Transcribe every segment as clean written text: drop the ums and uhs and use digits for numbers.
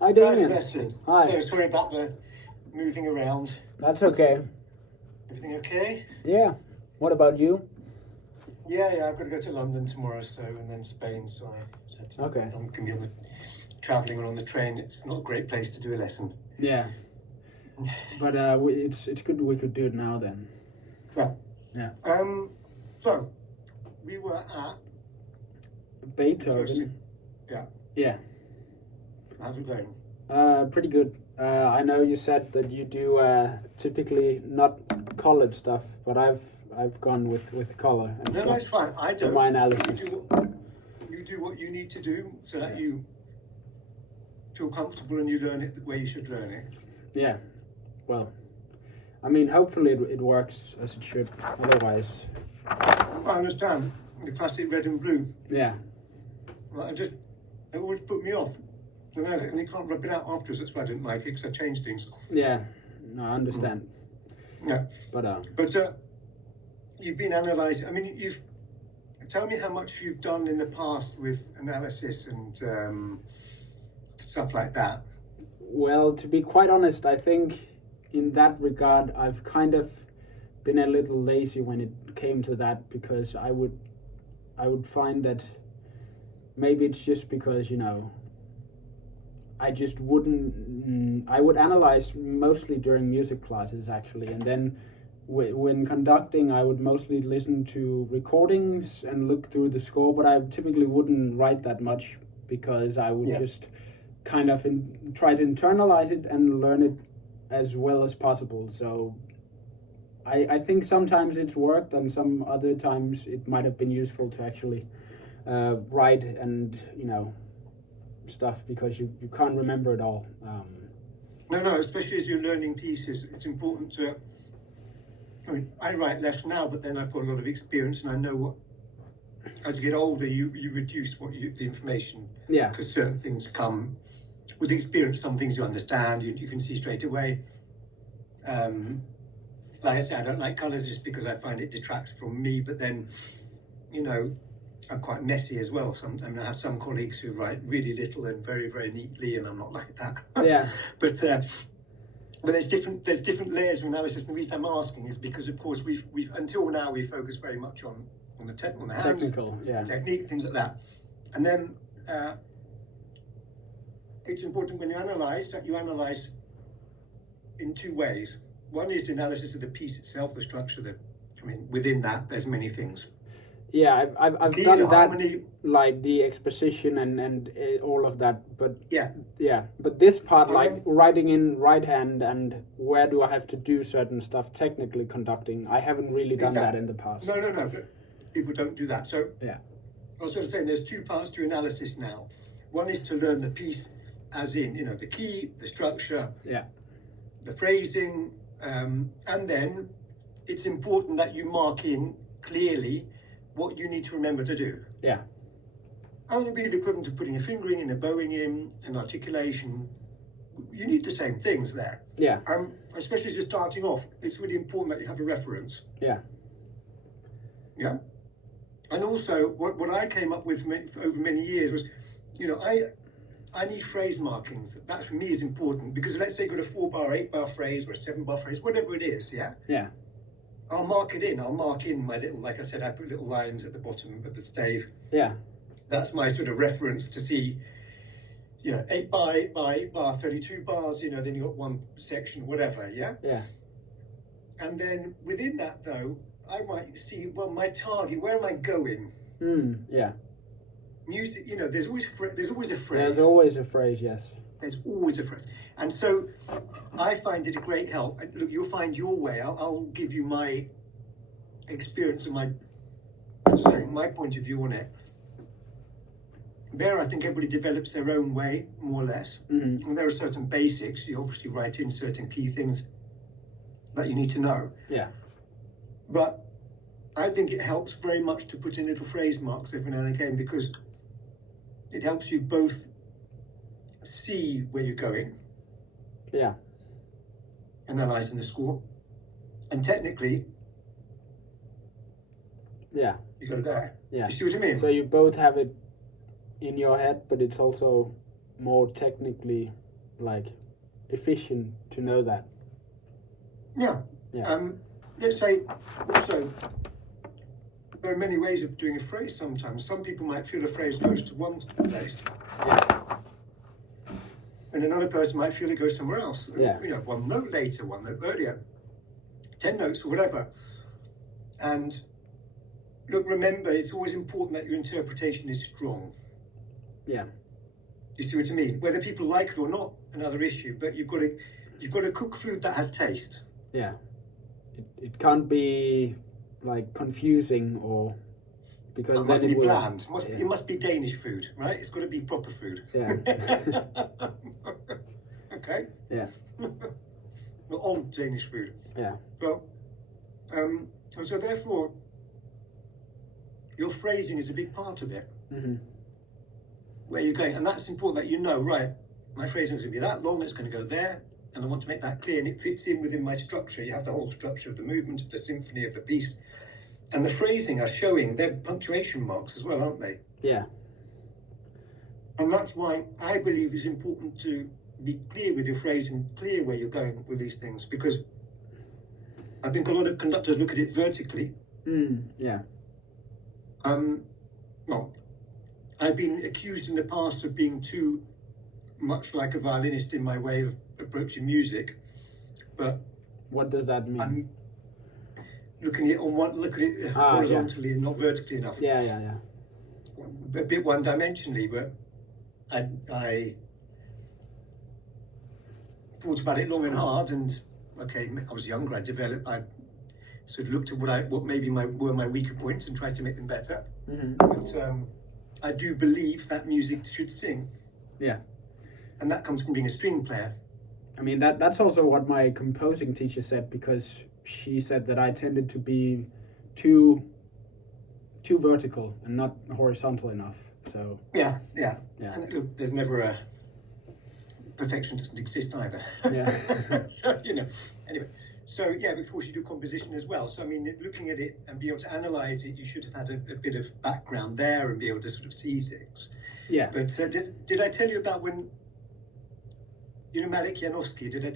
Hi, Damian. Sebastian. Hi. So sorry about the moving around. That's okay. Everything okay? Yeah. What about you? Yeah. I've got to go to London tomorrow, and then Spain. So Okay. I'm going to be traveling on the train. It's not a great place to do a lesson. Yeah. But it's good we could do it now then. Yeah. Yeah. So we were at Beethoven. Yeah. Yeah. How's it going? Pretty good. I know you said that you do typically not colored stuff, but I've gone with color and No, stuff it's fine. I for don't. my analysis. You do what you need to do so that you feel comfortable and you learn it the way you should learn it. Yeah. Well, I mean, hopefully it works as it should. Otherwise, I understand the classic red and blue. yeah. Well, it always put me off. And you can't rub it out afterwards. That's why I didn't like it, because I changed things. Yeah. No, I understand. Yeah. But you've been analysing. I mean, tell me how much you've done in the past with analysis and stuff like that. Well, to be quite honest, I think in that regard, I've kind of been a little lazy when it came to that, because I would find that maybe it's just because, I just wouldn't. I would analyze mostly during music classes, actually, and then when conducting, I would mostly listen to recordings and look through the score. But I typically wouldn't write that much, because I would just kind of try to internalize it and learn it as well as possible. So I think sometimes it's worked, and some other times it might have been useful to actually write and stuff, because you can't remember it all. No, especially as you're learning pieces, it's important to. I mean, I write less now, but then I've got a lot of experience, and I know what. As you get older, you reduce the information. Yeah. Because certain things come with experience. Some things you understand, you can see straight away. Like I said, I don't like colours just because I find it detracts from me. But then, I'm quite messy as well. I have some colleagues who write really little and very, very neatly, and I'm not like that. Yeah. But there's different layers of analysis. And the reason I'm asking is because, of course, we've until now we focused very much on the hands, technical, technique, things like that. And then it's important when you analyse that you analyse in two ways. One is the analysis of the piece itself, the structure. Within that, there's many things. Yeah, I've done that, like the exposition and all of that, but but this part, like writing in right hand and where do I have to do certain stuff, technically conducting, I haven't really done that in the past. No, people don't do that. So yeah, I was sort of saying there's two parts to analysis now. One is to learn the piece, as in the key, the structure, the phrasing, and then it's important that you mark in clearly what you need to remember to do. Yeah. And it'd be the equivalent of putting a fingering in, a bowing in, an articulation. You need the same things there. Yeah. Especially as you're starting off, it's really important that you have a reference. Yeah. Yeah. And also, what I came up with over many years was, I need phrase markings. That for me is important, because let's say you've got a 4-bar, 8-bar phrase or a 7-bar phrase, whatever it is, yeah? Yeah. I'll mark it in. I'll mark in my little, like I said, I put little lines at the bottom of the stave. Yeah. That's my sort of reference to see, 8 bar, 8 bar, 8 bar, 32 bars, then you've got one section, whatever, yeah? Yeah. And then within that, though, I might see, my target, where am I going? Yeah. Music, there's always a phrase. There's always a phrase, yes. There's always a phrase. And so I find it a great help. Look, you'll find your way. I'll give you my experience and my point of view on it. There, I think everybody develops their own way, more or less. Mm-hmm. And there are certain basics. You obviously write in certain key things that you need to know. Yeah. But I think it helps very much to put in little phrase marks every now and again, because it helps you both see where you're going. Yeah. Analysing the score. And technically, you go there. Yeah. You see what I mean? So you both have it in your head, but it's also more technically like efficient to know that. Yeah. Yeah. Let's say also there are many ways of doing a phrase sometimes. Some people might feel a phrase goes to one place. Yeah. And another person might feel it goes somewhere else. Yeah. You know, one note later, one note earlier, 10 notes or whatever. And look, remember, it's always important that your interpretation is strong. Yeah. You see what I mean? Whether people like it or not, another issue. But you've got to cook food that has taste. Yeah. It can't be like confusing or because it must then be it will, bland. It must be Danish food, right? It's got to be proper food. Yeah. Okay. Yeah. Not old Danish food. Yeah. Well, and so therefore, your phrasing is a big part of it. Mm-hmm. Where you're going, and that's important that you know, right, my phrasing is going to be that long, it's going to go there, and I want to make that clear, and it fits in within my structure. You have the whole structure of the movement, of the symphony, of the piece, and the phrasing are showing, they're punctuation marks as well, aren't they? Yeah. And that's why I believe it's important to be clear with your phrasing, clear where you're going with these things, because I think a lot of conductors look at it vertically. Yeah. Well, I've been accused in the past of being too much like a violinist in my way of approaching music, but what does that mean? I'm looking at it horizontally and not vertically enough. Yeah. A bit one-dimensionally, but I thought about it long and hard, and okay, I was younger. I sort of looked at what maybe were my weaker points and tried to make them better. Mm-hmm. But I do believe that music should sing. Yeah. And that comes from being a string player. I mean, that's also what my composing teacher said, because she said that I tended to be too vertical and not horizontal enough. So yeah. And look, there's never a perfection doesn't exist either. Yeah. So anyway. So yeah, before you do composition as well. So I mean, looking at it and being able to analyze it, you should have had a bit of background there and be able to sort of see things. Yeah. But did I tell you about when Marek Janowski? Did I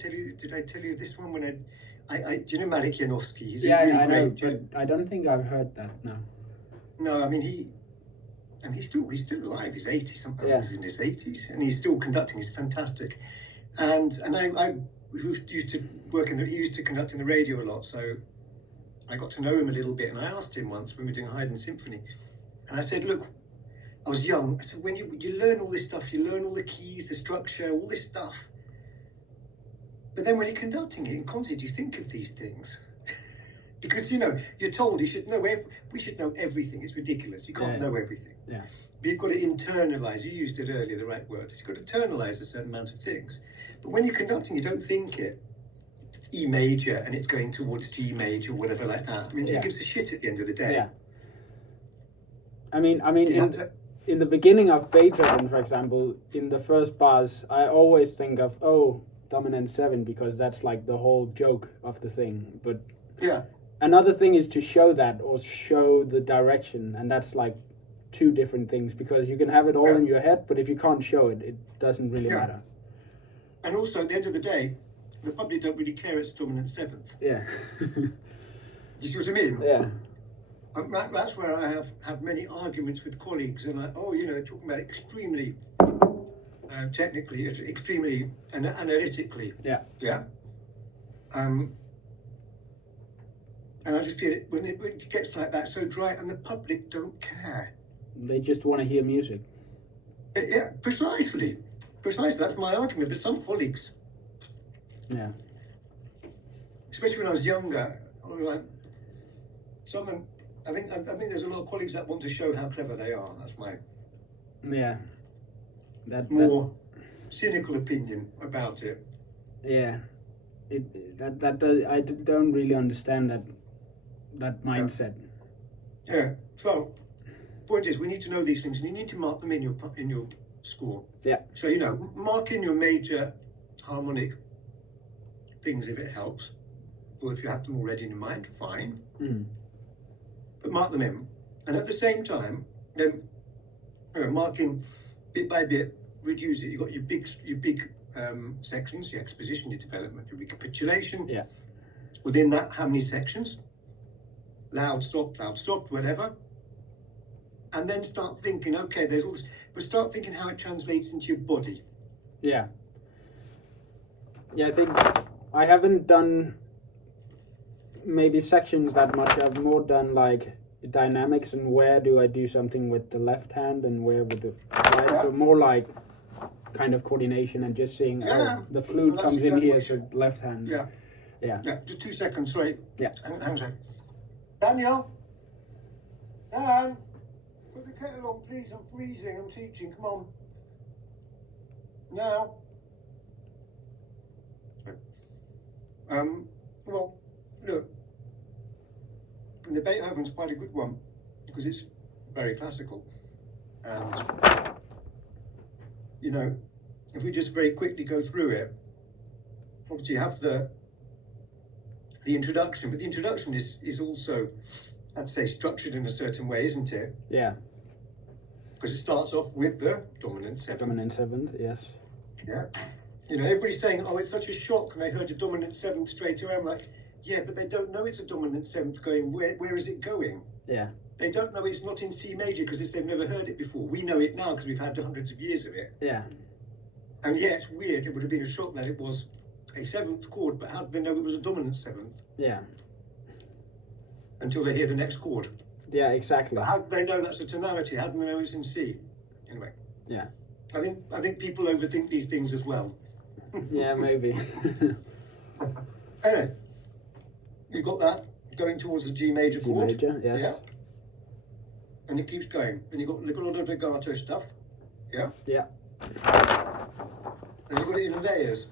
tell you this one when I do you know Marek Janowski? He's a really great. But I don't think I've heard that. No. No, I mean he's still alive. He's 80 something. Yeah. He's in his 80s, and he's still conducting. He's fantastic. And I used to he used to conduct in the radio a lot, so I got to know him a little bit. And I asked him once when we were doing Haydn Symphony, and I said, look, I was young. I said, when you learn all this stuff, you learn all the keys, the structure, all this stuff. But then when you're conducting it in concert, you think of these things. Because, you're told we should know everything. It's ridiculous. You can't know everything. Yeah. But you've got to internalize. You used it earlier, the right word. You've got to internalize a certain amount of things. But when you're conducting, you don't think it. It's E major and it's going towards G major or whatever like that. I mean, who gives a shit at the end of the day? Yeah. I mean, in the beginning of Beethoven, for example, in the first bars, I always think of, dominant 7, because that's like the whole joke of the thing. But yeah. Another thing is to show that or show the direction, and that's like two different things, because you can have it all in your head, but if you can't show it, it doesn't really matter. And also, at the end of the day, the public don't really care it's dominant 7th. Yeah. You see what I mean? Yeah. That's where I have many arguments with colleagues, and talking about extremely technically, extremely analytically. Yeah. Yeah. And I just feel it when it gets like that, so dry, and the public don't care. They just want to hear music. Yeah, precisely. That's my argument. But some colleagues, especially when I was younger, like someone. I think there's a lot of colleagues that want to show how clever they are. That's my more cynical opinion about it. Yeah, I don't really understand that mindset. Yeah. So, point is, we need to know these things, and you need to mark them in your score. Yeah. So mark in your major harmonic things if it helps, or if you have them already in your mind, fine. Mm. But mark them in, and at the same time, then marking bit by bit, reduce it. You've got your big sections: the exposition, the development, the recapitulation. Yeah. Within that, how many sections? Loud, soft, whatever. And then start thinking, okay, there's all this, but start thinking how it translates into your body. Yeah. Yeah, I think I haven't done maybe sections that much. I've more done like dynamics and where do I do something with the left hand and where with the right. Yeah. So more like kind of coordination and just seeing the flute comes in here, so left hand. Yeah. Yeah. Yeah. Just 2 seconds, sorry. Yeah. Hang on a second. Daniel? Dan? Put the kettle on, please. I'm freezing. I'm teaching. Come on. Now. Well, look. And the Beethoven's quite a good one because it's very classical. And, you know, if we just very quickly go through it, obviously you have the introduction, but the introduction is also, I'd say, structured in a certain way, isn't it? Yeah. Because it starts off with the dominant seventh. Dominant seventh, yes. Yeah. You know, everybody's saying, oh, it's such a shock, and they heard a dominant seventh straight away. I'm like, yeah, but they don't know it's a dominant seventh going, where is it going? Yeah. They don't know it's not in C major because they've never heard it before. We know it now because we've had hundreds of years of it. Yeah. And yeah, it's weird. It would have been a shock that it was a seventh chord, but how did they know it was a dominant seventh? Yeah. Until they hear the next chord. Yeah, exactly. But how do they know that's a tonality? How do they know it's in C? Anyway. Yeah. I think people overthink these things as well. Yeah, maybe. Anyway, you got that going towards the G major chord. G major, yes. Yeah. And it keeps going. And you've got a lot of legato stuff. Yeah. Yeah. And you've got it in layers.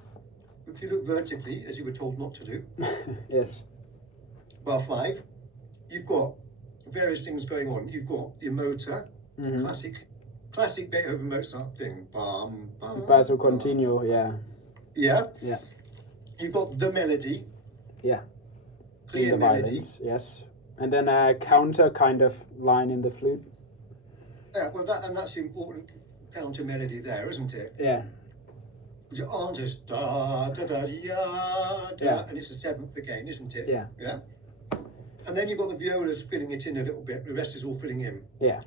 If you look vertically, as you were told not to do. Yes. Bar 5, you've got various things going on. You've got the motor, classic Beethoven Mozart thing. Bam, bam. Basso continuo, yeah. Yeah. Yeah. You've got the melody. Yeah. Clear melody. Violins, yes. And then a counter kind of line in the flute. Yeah, well, that's the important counter melody there, isn't it? Yeah. Which aren't just da da da ya da, yeah. And it's the seventh again, isn't it? Yeah. Yeah. And then you've got the violas filling it in a little bit. The rest is all filling in. Yeah.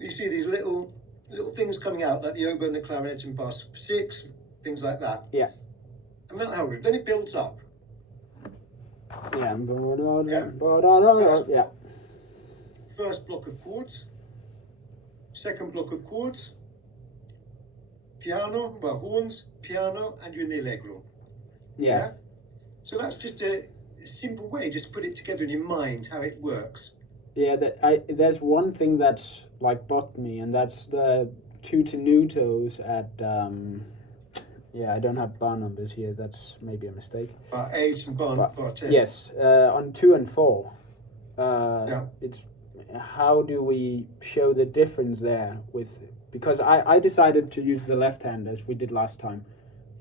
You see these little things coming out, like the oboe and the clarinet in bar 6, things like that. Yeah. And that how then it builds up. Yeah. Yeah. First block of chords. Second block of chords. Piano, well, horns, piano, and you're in the allegro. Yeah. So that's just a simple way, just put it together in your mind how it works. Yeah, there's one thing that's like bugged me, and that's the two tenutos at I don't have bar numbers here. That's maybe a mistake. Bar 8 and bar 10. Yes, on 2 and 4. Yeah. It's how do we show the difference there with? Because I decided to use the left hand as we did last time,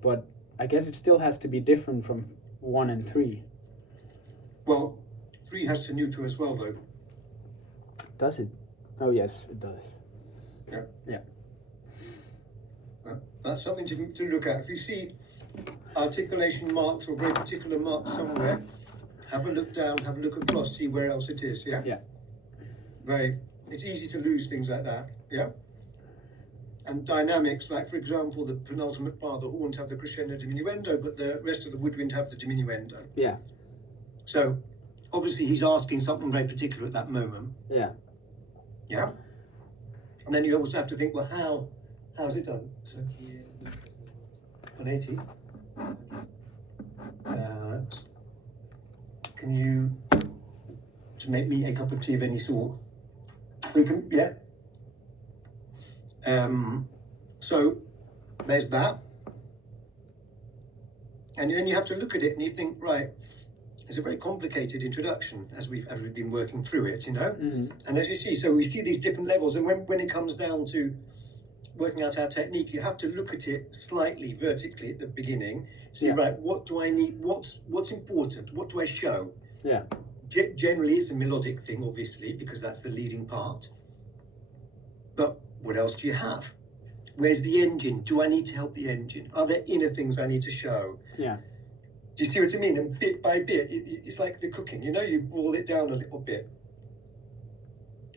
but I guess it still has to be different from 1 and 3. Well, 3 has tenuto as well, though. Does it? Oh yes, it does. Yeah. Yeah. That's something to look at. If you see articulation marks or very particular marks somewhere, have a look down, have a look across, see where else it is. Yeah. Yeah. It's easy to lose things like that. Yeah. And dynamics, like for example, the penultimate bar, the horns have the crescendo diminuendo, but the rest of the woodwind have the diminuendo. Yeah. So, obviously, he's asking something very particular at that moment. Yeah. Yeah. And then you also have to think, well, how's it done? So, 180. Can you just make me a cup of tea of any sort? We can, yeah. So there's that, and then you have to look at it and you think, right, it's a very complicated introduction as we've been working through it, you know. Mm-hmm. And as you see, so we see these different levels, and when it comes down to working out our technique, you have to look at it slightly vertically at the beginning. See, right, what do I need? What's important? What do I show? Yeah. Generally, it's a melodic thing, obviously, because that's the leading part. But what else do you have? Where's the engine? Do I need to help the engine? Are there inner things I need to show? Yeah. Do you see what I mean? And bit by bit, it's like the cooking. You know, you boil it down a little bit,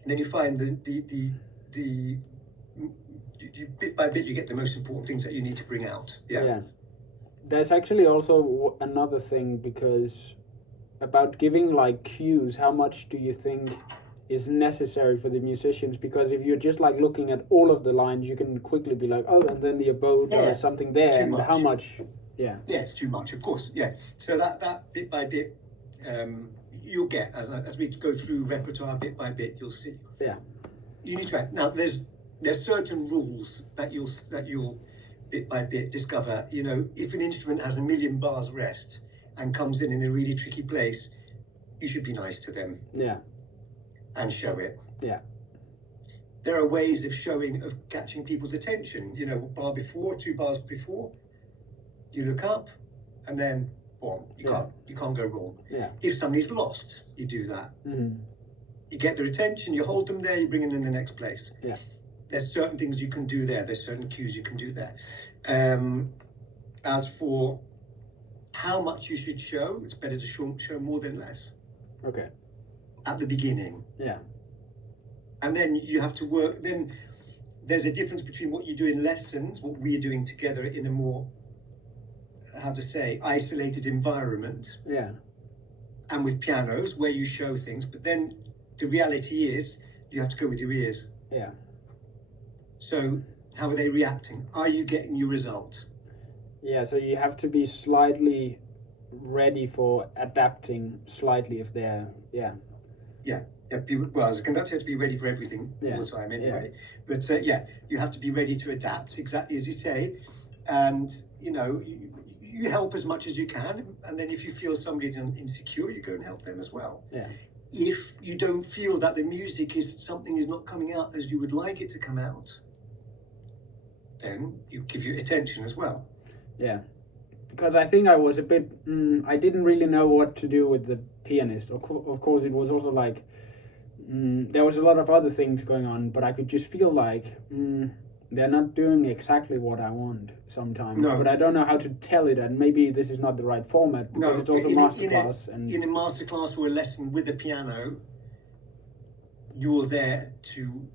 and then you find you bit by bit you get the most important things that you need to bring out. Yeah. Yeah. There's actually also another thing, because about giving like cues, how much do you think is necessary for the musicians? Because if you're just like looking at all of the lines, you can quickly be like, oh, and then the abode or something there, and how much. Yeah, it's too much, of course. Yeah, so that bit by bit, you'll get as we go through repertoire bit by bit, you'll see. Yeah, you need to act. Now there's certain rules that you'll bit by bit discover. You know, if an instrument has 1 million bars rest and comes in a really tricky place, you should be nice to them. Yeah, and show it. Yeah. There are ways of catching people's attention. You know, bar before, 2 bars before. You look up, and then boom, you can't go wrong. Yeah. If somebody's lost, you do that. Mm-hmm. You get their attention, you hold them there, you bring them in the next place. Yeah. There's certain things you can do there. There's certain cues you can do there. As for how much you should show, it's better to show more than less. Okay. At the beginning. Yeah. And then you have to work. Then there's a difference between what you do in lessons, what we're doing together in a more, isolated environment. Yeah. And with pianos where you show things, but then the reality is you have to go with your ears. Yeah. So how are they reacting? Are you getting your result? Yeah, so you have to be slightly ready for adapting slightly if they're, Yeah, as a conductor, you have to be ready for everything all the time anyway. Yeah. But you have to be ready to adapt, exactly as you say. And, you know, you help as much as you can. And then if you feel somebody's insecure, you go and help them as well. Yeah. If you don't feel that the music is not coming out as you would like it to come out, then you give your attention as well. Yeah. Because I think I was a bit, I didn't really know what to do with the pianist. Of course, it was also like, there was a lot of other things going on, but I could just feel like they're not doing exactly what I want sometimes. No. But I don't know how to tell it, and maybe this is not the right format, because it's also masterclass. In a masterclass or a lesson with a piano, you're there to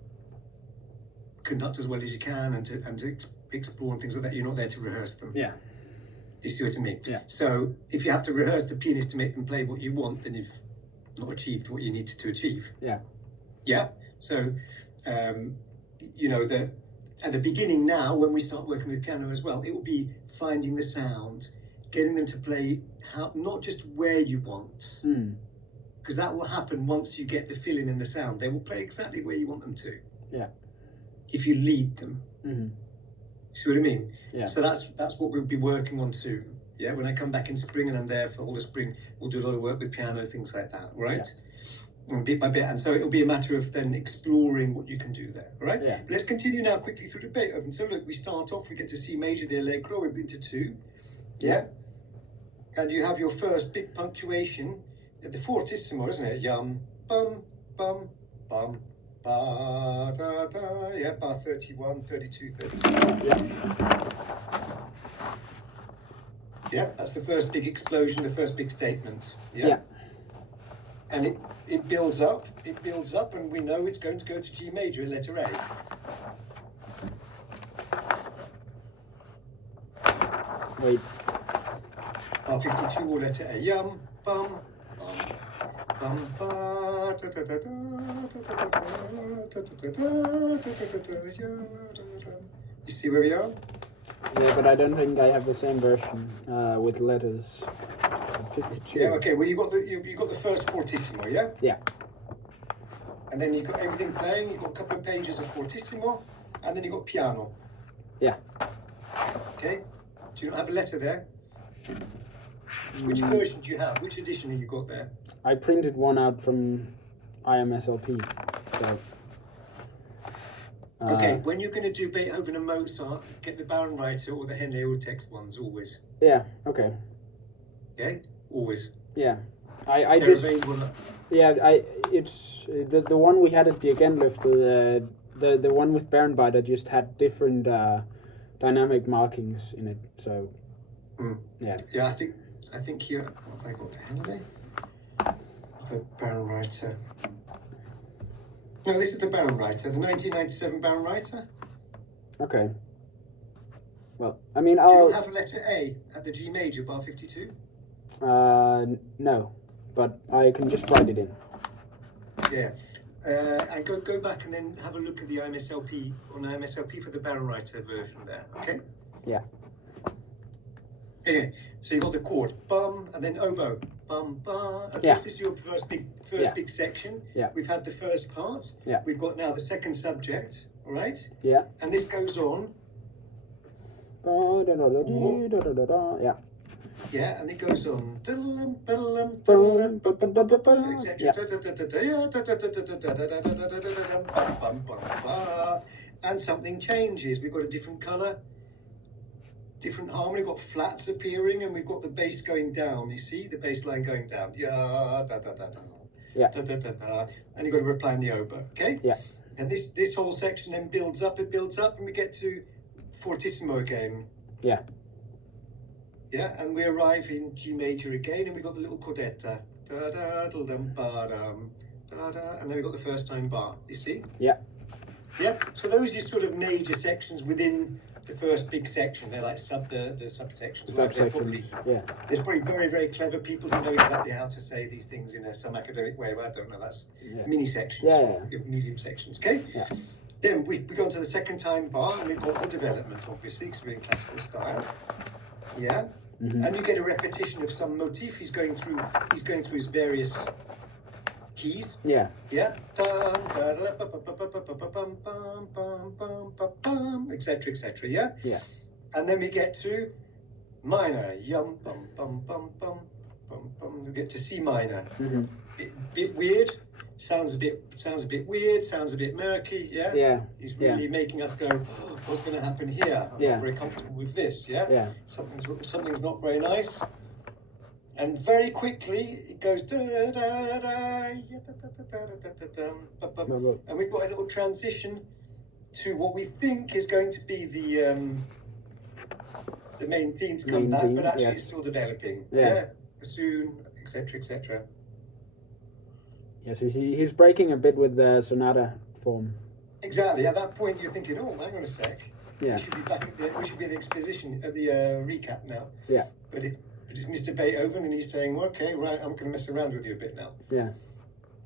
conduct as well as you can and to explore and things like that. You're not there to rehearse them. Yeah. Do you see what I mean? Yeah. So if you have to rehearse the pianist to make them play what you want, then you've not achieved what you needed to achieve. Yeah. Yeah. So, you know, at the beginning now, when we start working with piano as well, it will be finding the sound, getting them to play not just where you want, because that will happen once you get the feeling and the sound. They will play exactly where you want them to. Yeah. If you lead them. Mm-hmm. See what I mean? Yeah. So that's what we'll be working on soon. Yeah. When I come back in spring and I'm there for all the spring, we'll do a lot of work with piano, things like that. Right. Yeah. And bit by bit, and so it'll be a matter of then exploring what you can do there. Right. Yeah. But let's continue now quickly through the Beethoven. So look, we start off. We get to C major, the Allegro. We're into 2. Yeah. And you have your first big punctuation at the fortissimo, isn't it? Yum, bum, bum, bum. Ba, da, da, yeah, bar 31, 32, 33. Yeah, that's the first big explosion, the first big statement. Yeah. And it builds up, and we know it's going to go to G major, letter A. Wait. Bar 52 or letter A. Yum, bum, bum. You see where we are? Yeah, but I don't think I have the same version with letters. 52. Yeah. Okay. Well, you got the first fortissimo. Yeah. Yeah. And then you got everything playing. You got a couple of pages of fortissimo, and then you got piano. Yeah. Okay. Do you not have a letter there? Which version do you have? Which edition have you got there? I printed one out from IMSLP. So, okay, when you're going to do Beethoven and Mozart, get the Bauernreiter or the Henley text ones always. Yeah. Okay. Okay. Always. Yeah. I They're just. available. Yeah. It's the one we had at the Agentlift. the one with Bärenbeider just had different dynamic markings in it. So yeah. Yeah, I think here. What have I got there today? The Bärenreiter. No, this is the Bärenreiter, the 1997 Bärenreiter. Okay. Well, I mean, Do you not have a letter A at the G major, bar 52? No, but I can just write it in. Yeah. And go back and then have a look at the IMSLP for the Bärenreiter version there, okay? Yeah. Okay, so you've got the chord, bum, and then oboe, bum, ba. Okay, Yeah. so this is your first big section. Yeah. We've had the first part. Yeah. We've got now the second subject, all right? Yeah. And this goes on. Yeah. Yeah, and it goes on. And something changes. We've got a different colour, different harmony. We've got flats appearing, and we've got the bass going down. You see the bass line going down. Yeah, da da da da. Yeah. Da da da da. And you've got to reply in the oboe. Okay. Yeah. And this whole section then builds up. It builds up, and we get to fortissimo again. Yeah. Yeah, and we arrive in G major again, and we got the little cordetta, da da da dum ba dum, da da, and then we got the first time bar. You see? Yeah. Yeah. So those are sort of major sections within the first big section. They're like the subsections. There's probably very, very clever people who know exactly how to say these things in some academic way. But I don't know. That's mini sections, medium sections. Okay. Yeah. Then we go on to the second time bar, and we've got the development, obviously, because we're in classical style. Yeah. Mm-hmm. And you get a repetition of some motif. He's going through his various keys. Yeah. Yeah. Etc. Etc. Yeah. Yeah. And then we get to minor. Yum bum bum bum bum bum bum. We get to C minor. Mm-hmm. Bit weird. Sounds a bit weird. Sounds a bit murky. Yeah. Yeah. He's really making us go, oh, what's going to happen here? I'm not very comfortable with this. Yeah. Yeah. Something's not very nice. And very quickly it goes da da da da, and we've got a little transition to what we think is going to be the main theme to come back, but actually it's still developing. Yeah. Soon, etc. etc. Yes, he's breaking a bit with the sonata form. Exactly. At that point, you're thinking, "Oh, hang on a sec. Yeah. We should be back we should be at the exposition at the recap now." Yeah. But it's Mr. Beethoven, and he's saying, well, "Okay, right, I'm going to mess around with you a bit now." Yeah.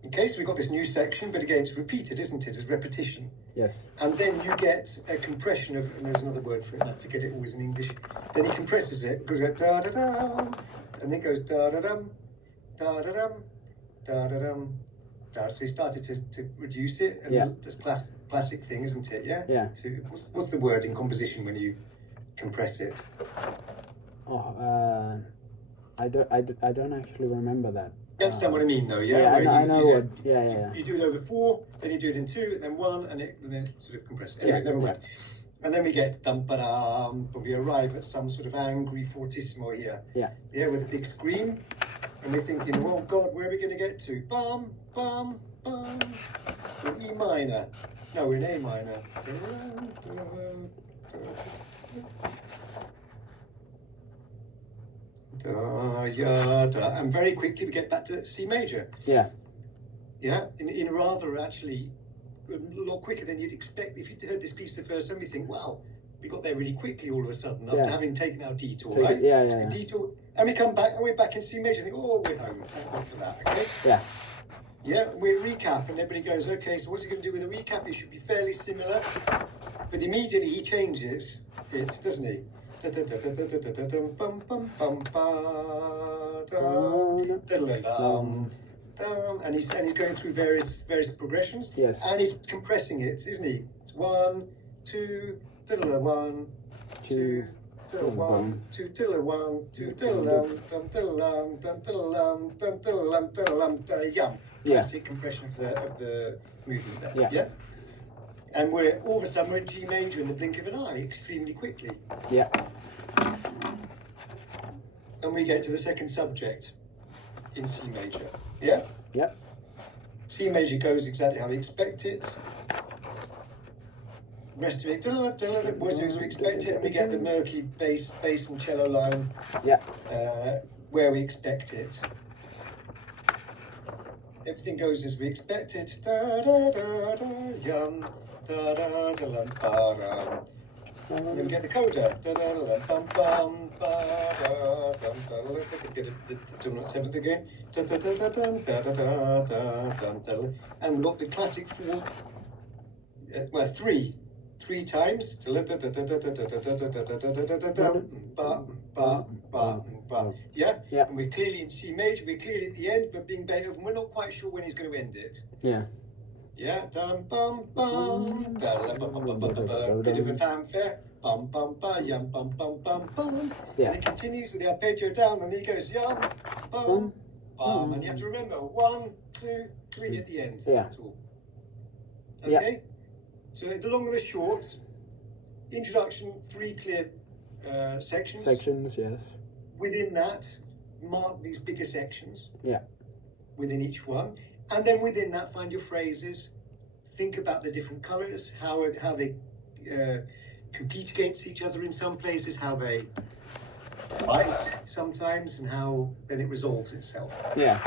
In case we've got this new section, but again, it's repeated, isn't it? It's repetition. Yes. And then you get a compression of, and there's another word for it. I forget it always in English. Then he compresses it because it goes da da da, and then it goes da da dum, da da dum, da da dum. So he started to reduce it, and that's classic thing, isn't it? Yeah. Yeah. What's the word in composition when you compress it? Oh, I don't actually remember that. You understand what I mean, though, yeah? Yeah, I know what. Yeah. You do it over 4, then you do it in 2, then 1, and then it sort of compresses. Anyway, never mind. And then we get dum ba dum, but we arrive at some sort of angry fortissimo here. Yeah. Yeah, with a big scream, and we're thinking, oh God, where are we going to get to? Bum bum bum. We're in E minor. No, we're in A minor. Da, ya, da. And very quickly we get back to C major. Yeah. Yeah, in rather actually a lot quicker than you'd expect. If you'd heard this piece the first time, you think, wow, we got there really quickly all of a sudden after having taken our detour, right? Yeah. Detour, and we come back and we're back in C major. Think, oh, we're home. Thank God for that. Okay. Yeah. Yeah, we recap, and everybody goes, okay, so what's he going to do with the recap? It should be fairly similar, but immediately he changes it, doesn't he? And he's going through various progressions. Yes. And he's compressing it, isn't he? It's 1, 2, 1, 2, 1, 2, 1, 2, yum. Classic compression of the movement there. Yeah. And we're all of a sudden we're at G major in the blink of an eye, extremely quickly. Yeah. And we get to the second subject in C major. Yeah? Yeah. C major goes exactly how we expect it. rest of it, was as we expected, and we get the murky bass and cello line where we expect it. Everything goes as we expected. Da da da da yum, da da da lam ba da. And then we get the coda. Da da da bum bum ba da dum da. Get the dominant seventh again. Da da da da dum da da da da da. And we've got the classic four. Well, three times. Yeah? And we're clearly in C major, we're clearly at the end, but being Beethoven, we're not quite sure when he's going to end it. Yeah. Yeah, dum bum bum, bit of a fanfare, bum bum ba yum bum bum bum bum. Yeah. And it continues with the arpeggio down, and he goes yum bum bum, and you have to remember 1, 2, 3 at the end. Yeah. That's all. Okay. So the long and the short. Introduction, 3 clear sections. Sections, yes. Within that, mark these bigger sections. Yeah. Within each one. And then within that, find your phrases. Think about the different colours, how they compete against each other in some places, how they fight sometimes, and how then it resolves itself. Yeah.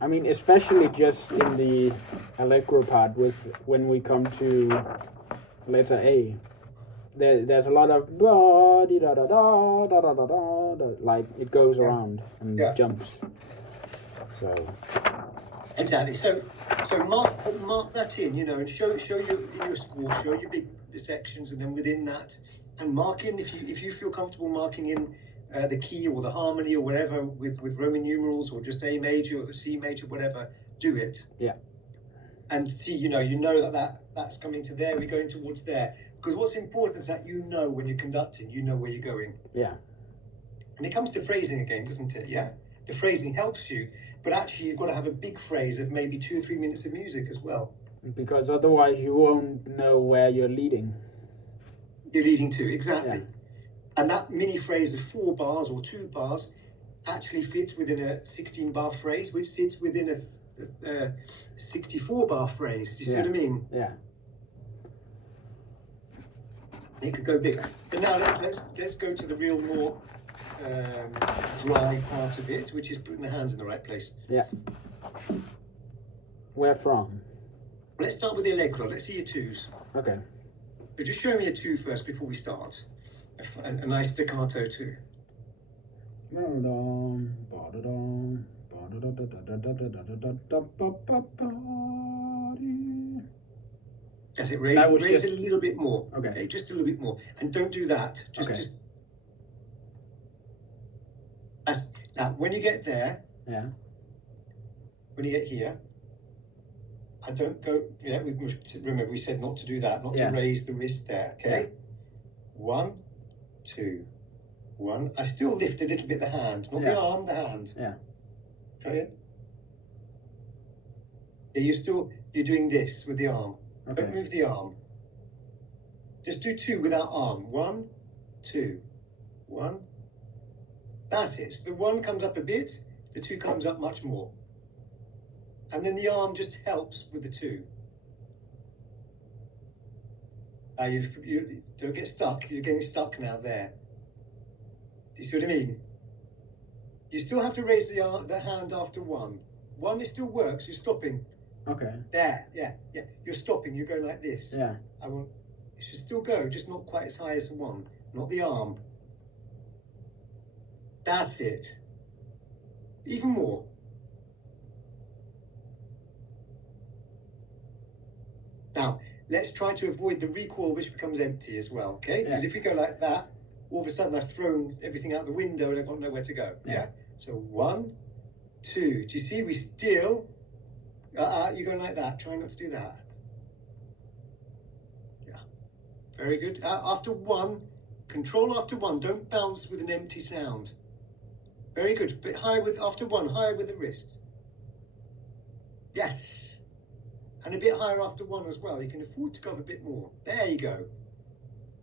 I mean, especially just in the Allegro part, when we come to letter A, there's a lot of like it goes around and jumps. So. Exactly. So mark that in, and show your score, show your big sections, and then within that, and mark in if you feel comfortable marking in the key or the harmony or whatever with Roman numerals or just A major or the C major, whatever, do it. Yeah. And see, that's coming to there, we're going towards there. Because what's important is that when you're conducting, where you're going. Yeah. And it comes to phrasing again, doesn't it? Yeah. The phrasing helps you, but actually you've got to have a big phrase of maybe 2 or 3 minutes of music as well. Because otherwise you won't know where you're leading. You're leading to, exactly. Yeah. And that mini phrase of 4 bars or 2 bars actually fits within a 16-bar phrase, which sits within a 64-bar phrase. Do you see what I mean? Yeah. It could go bigger. But now let's go to the real more dry part of it, which is putting the hands in the right place. Yeah. Where from? Let's start with the Allegro. Let's see your 2s. Okay. So just show me a 2 first before we start. A nice staccato 2. That's it. Raise it a little bit more. Okay, just a little bit more, and don't do that. Just. Now, when you get there. Yeah. When you get here. I don't go. Yeah, remember we said not to do that. Not to raise the wrist there. Okay. 1, 2, 1. I still lift a little bit the hand, not the arm, the hand. Yeah. Okay. Yeah, you're doing this with the arm. Okay. Don't move the arm. Just do 2 without arm. 1, 2, 1. That's it. So the 1 comes up a bit, the 2 comes up much more. And then the arm just helps with the 2. You don't get stuck. You're getting stuck now there. Do you see what I mean? You still have to raise the hand after 1. 1, it still works. You're stopping. Okay. There. Yeah. You're stopping. You're going like this. Yeah. It should still go, just not quite as high as the 1. Not the arm. That's it. Even more. Now, let's try to avoid the recoil, which becomes empty as well, okay? Because if you go like that, all of a sudden I've thrown everything out the window and I've got nowhere to go, yeah? So 1, 2. Do you see we still... you're going like that. Try not to do that. Yeah. Very good. After 1, control after 1. Don't bounce with an empty sound. Very good. But after 1, higher with the wrist. Yes. And a bit higher after 1 as well. You can afford to go up a bit more. There you go.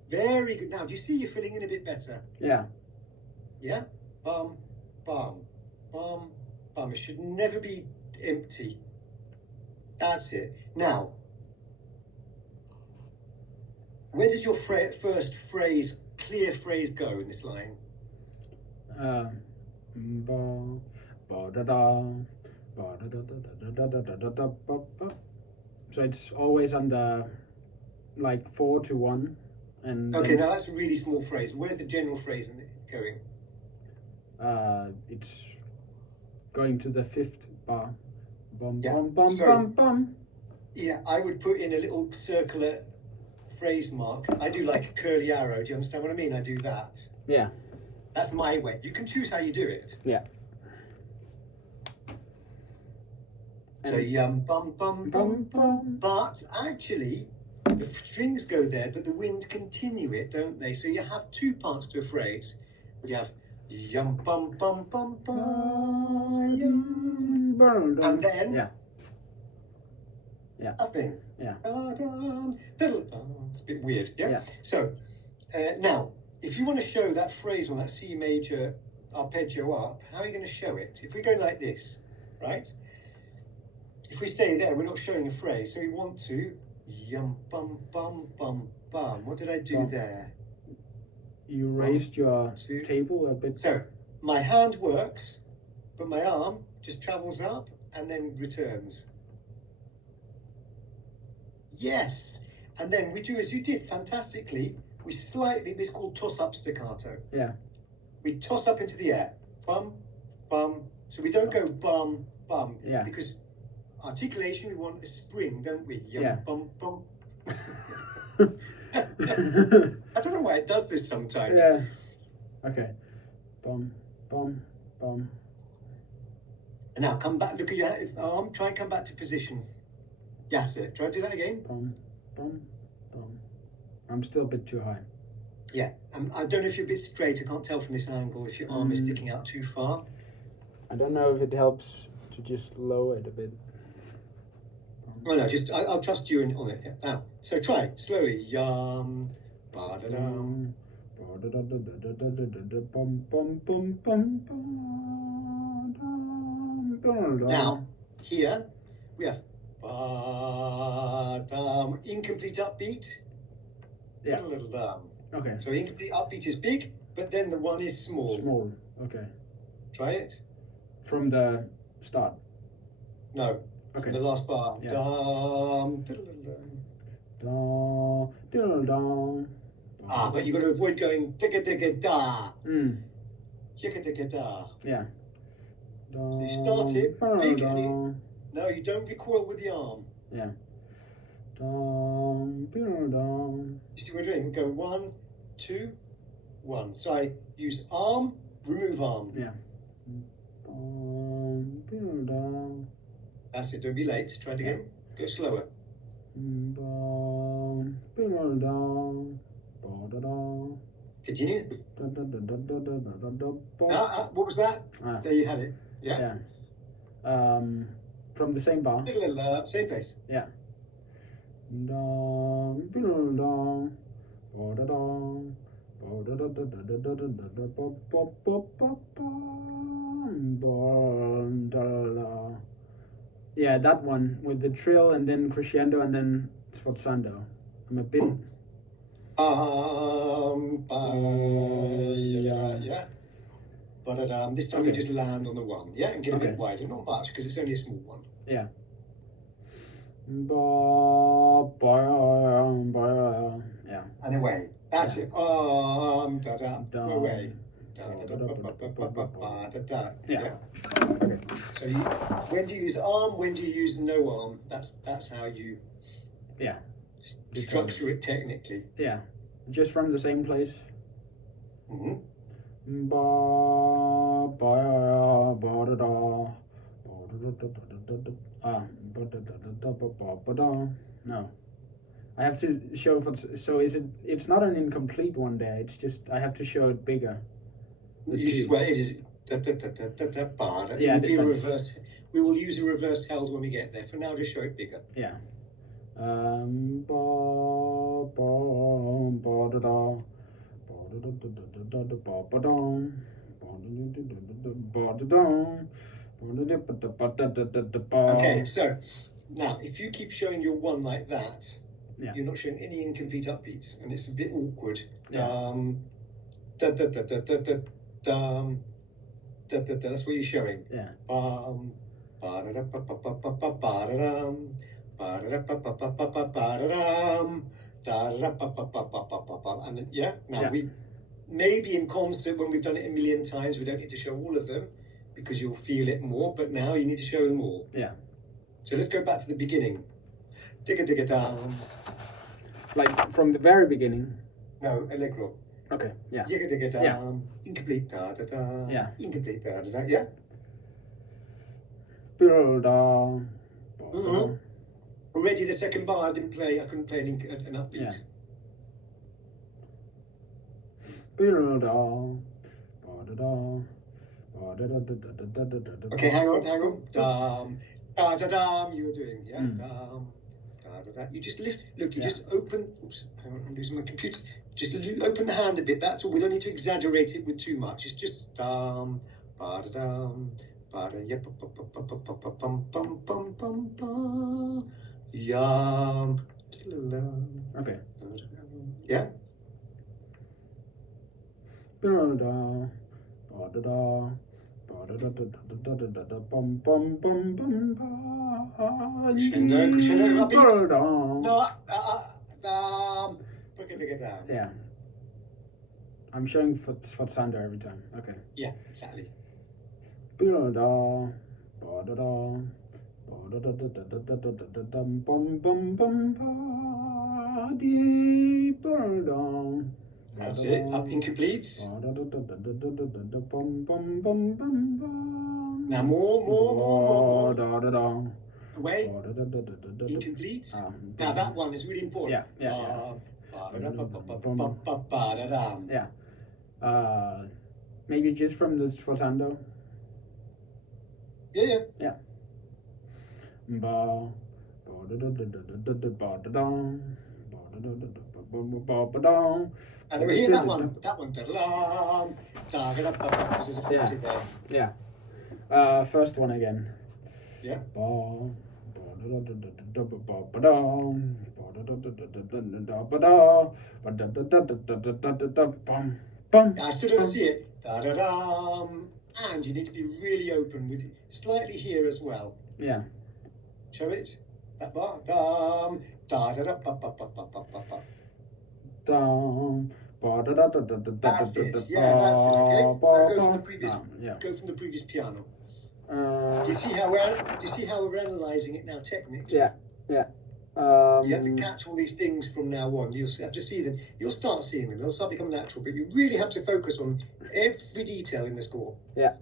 Very good. Now, do you see you're filling in a bit better? Yeah. Yeah? Bum, bum, bum, bum. It should never be empty. That's it. Now, Where does your first phrase, clear phrase, go in this line? Ba, ba da da, ba da da da da da da da da ba ba. So it's always on the like 4 to 1, and okay, now that's a really small phrase. Where's the general phrase in it going? It's going to the 5th bar. Bum Yeah. bum bum So, bum bum. Yeah, I would put in a little circular phrase mark. I do like a curly arrow. Do you understand what I mean? I do that. Yeah. That's my way. You can choose how you do it. Yeah. So bum bum bum bum. But actually, the strings go there, but the winds continue it, don't they? So you have two parts to a phrase. You have yum bum bum bum bum yum, and then a thing. Yeah. It's a bit weird. Yeah. So now, if you want to show that phrase on that C major arpeggio up, how are you going to show it? If we go like this, right? If we stay there, we're not showing a phrase. So we want to yum bum bum bum bum. What did I do there? You raised your table a bit. So my hand works, but my arm just travels up and then returns. Yes. And then we do as you did fantastically. We slightly, it's called toss-up staccato. Yeah. We toss up into the air. Bum, bum. So we don't go bum, bum. Yeah. Because articulation, we want a spring, don't we? Yum, yeah. Bum, bum. I don't know why it does this sometimes. Yeah. Okay. Bum, bum, bum. And now come back, look at your arm, try and come back to position. Yes, sir. Try to do that again. Bum, bum, bum. I'm still a bit too high. Yeah. I don't know if you're a bit straight. I can't tell from this angle if your arm is sticking out too far. I don't know if it helps to just lower it a bit. Oh no, just I'll trust you on it. Yeah. Now, so try it slowly. Yum, ba da dum. Now, here we have ba dum, incomplete upbeat. Yeah. Dum. Okay. So incomplete upbeat is big, but then the one is small. Small. Okay. Try it. From the start. No. Okay. The last bar. Yeah. Dum, dum, dum, dum. But you've got to avoid going ticka ticka da. Ticka ticka da. Yeah. So you start it big and no, you don't recoil with the arm. Yeah. You see what we're doing? We go 1, 2, 1. So I use arm, remove arm. Yeah. That's it. Don't be late. Try it again. Go slower. Continue. What was that? There you had it. Yeah. From the same bar. Same place. Yeah. Yeah, that one with the trill and then crescendo and then sforzando. I'm a bit. Yeah. This time we just land on the one, yeah, and get a bit wider, not much because it's only a small one. Yeah. Yeah. And away. That's it. Away. Yeah. Okay. So when do you use arm? When do you use no arm? That's how you. Yeah. Structure it technically. Yeah. Just from the same place. No. I have to show so it's not an incomplete one there, it's just I have to show it bigger. Well, it is it will be a reverse. We will use a reverse held when we get there. For now, just show it bigger. Yeah. Okay, so now if you keep showing your one like that, Yeah. You're not showing any incomplete upbeats, and it's a bit awkward. Yeah. Da da da da da da dum. Da, da, da, that's what you're showing. Yeah. And then, now we maybe in concert when we've done it a million times, we don't need to show all of them because you'll feel it more, but now you need to show them all. Yeah. So let's go back to the beginning. Digga digga dum. Like from the very beginning. No, allegro. Okay, yeah. Digga digga dum. Yeah. Incomplete da da da. Yeah. Incomplete da da da. Yeah. Mm-hmm. Already the second bar I didn't play. I couldn't play an upbeat. Yeah. Okay, hang on. Dum, da da dum. You were doing, yeah. Dum, da da da. You just lift. Look, you just open. Oops, hang on. I'm losing my computer. Just open the hand a bit. That's all. We don't need to exaggerate it with too much. It's just dum, ba da dum, ba da yeah, bum bum bum bum bum. Yum. Okay. Yeah. Crescendo, upbeat. No, yeah. I'm showing sforzando every time. Okay. Yeah, exactly. That's it. Up incomplete. Now more. Away. Incomplete. Now that one is really important. Yeah. Maybe just from the sforzando. Yeah. And we hear that one. There's a forte there. Yeah. First one again. Yeah. I still don't see it. And you need to be really open with it. Slightly here as well. Yeah. Show it. That bar. Dum. Da da da ba ba ba ba ba ba ba. Dum. That's it. Yeah, that's it. Okay. Now go from the previous. Go from the previous piano. Do you see how we're analysing it now technically? Yeah. You have to catch all these things from now on. You'll have to see them. You'll start seeing them. They'll start becoming natural. But you really have to focus on every detail in the score. Yeah.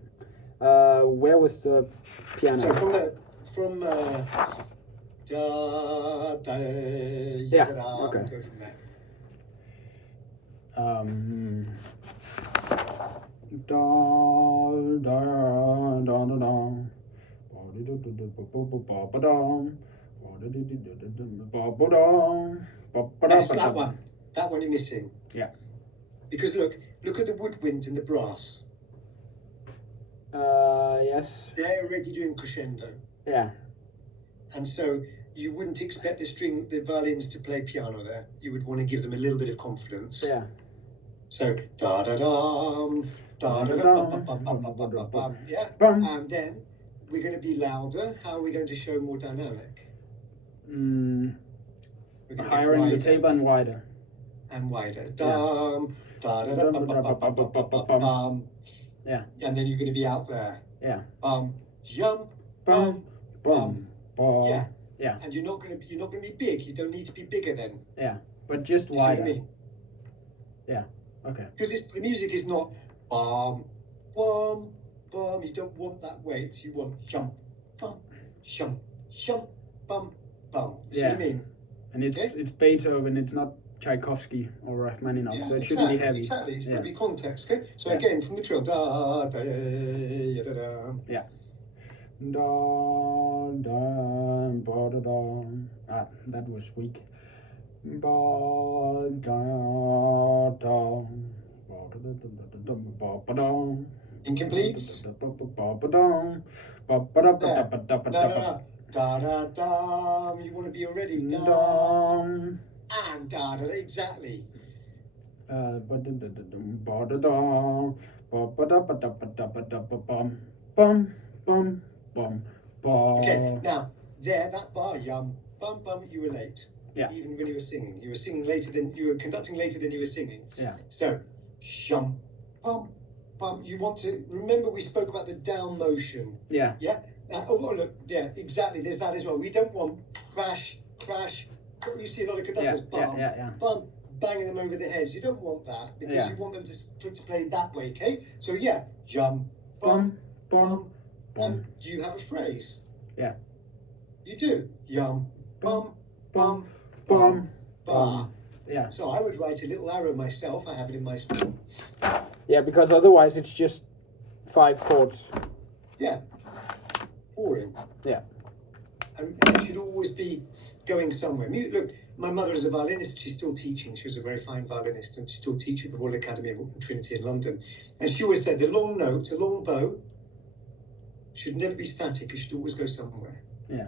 Where was the piano? So from da da yeah. Da, okay. Go from there. That's that one. That one you're missing. Yeah. Because look at the woodwinds and the brass. Yes. They're already doing crescendo. Yeah. And so you wouldn't expect the violins to play piano there. You would want to give them a little bit of confidence. Yeah. So da da dum, da da da. Yeah. And then we're going to be louder. How are we going to show more dynamic? Higher in the table and wider. And wider. Dum, da da da. Yeah. And then you're going to be out there. Yeah. Yum. Bum. Yeah. Yeah. And you're not going to be big. You don't need to be bigger then. Yeah. But just wider. See what I mean? Yeah. Okay. Because the music is not bum. You don't want that weight. You want jump, bum, bum, bum. See what I mean? And it's Beethoven. It's not Tchaikovsky or Rachmaninoff, so it shouldn't be heavy. Exactly. It's going to be context. Okay. So again, from the trill, da da da da. Yeah. Da da da da. That was weak. Ba da da. Incomplete. No. Da da dum. You want to be ready. Dum. And da da. Exactly. Okay, now there, that bar, yum, bum bum, you were late. Yeah. Even when you were singing. You were singing later than you were conducting later than you were singing. Yeah. So shum bum bum. You want to remember we spoke about the down motion. Yeah. Yeah? Oh look, yeah, exactly. There's that as well. We don't want crash, crash. You see a lot of conductors bum, banging them over the heads. You don't want that because you want them to play that way, okay? So yeah, jump, bum, bum, and do you have a phrase? Yeah. You do. Yum, bum, bum, bum, bum. Yeah. So I would write a little arrow myself. I have it in my school. Yeah, because otherwise it's just 5 chords. Yeah. Boring. Yeah. And it should always be going somewhere. Look, my mother is a violinist. She's still teaching. She was a very fine violinist, and she still teaches at the Royal Academy of Trinity in London. And she always said the long note, a long bow, should never be static. It should always go somewhere. Yeah.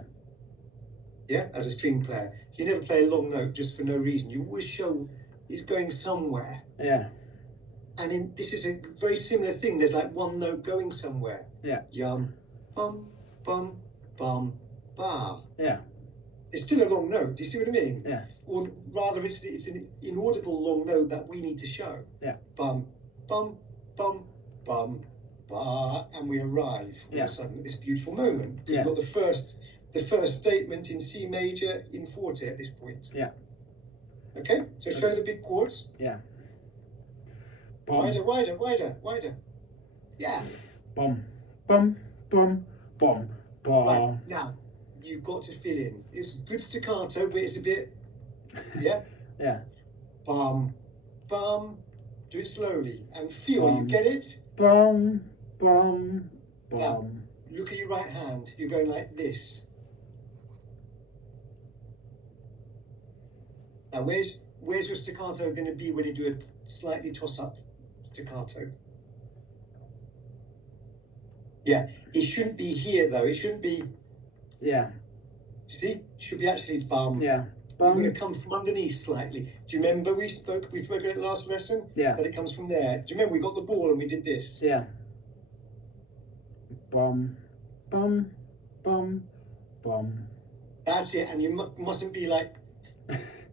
Yeah, as a string player, you never play a long note just for no reason. You always show it's going somewhere. Yeah. And this is a very similar thing. There's like one note going somewhere. Yeah. Yum, bum, bum, bum, ba. Yeah. It's still a long note. Do you see what I mean? Yeah. Or rather, it's an inaudible long note that we need to show. Yeah. Bum, bum, bum, bum, ba, and we arrive all of a sudden at this beautiful moment. Because we've got the first statement in C major in forte at this point. Yeah. Okay. So show the big chords. Yeah. Wider, wider, wider, wider. Yeah. Bum, bum, bum, bum, bum. Right, now, you've got to fill in. It's good staccato, but it's a bit, yeah? Yeah. Bum, bum. Do it slowly and feel. You get it? Bum, bum, bum. Now, look at your right hand. You're going like this. Now, where's your staccato going to be when you do a slightly toss-up staccato? Yeah, it shouldn't be here though. It shouldn't be. Yeah. See, it should be actually bum. Yeah. You're going to come from underneath slightly. Do you remember we spoke about it last lesson? Yeah. That it comes from there. Do you remember we got the ball and we did this? Yeah. Bum, bum, bum, bum. That's it, and you mustn't be like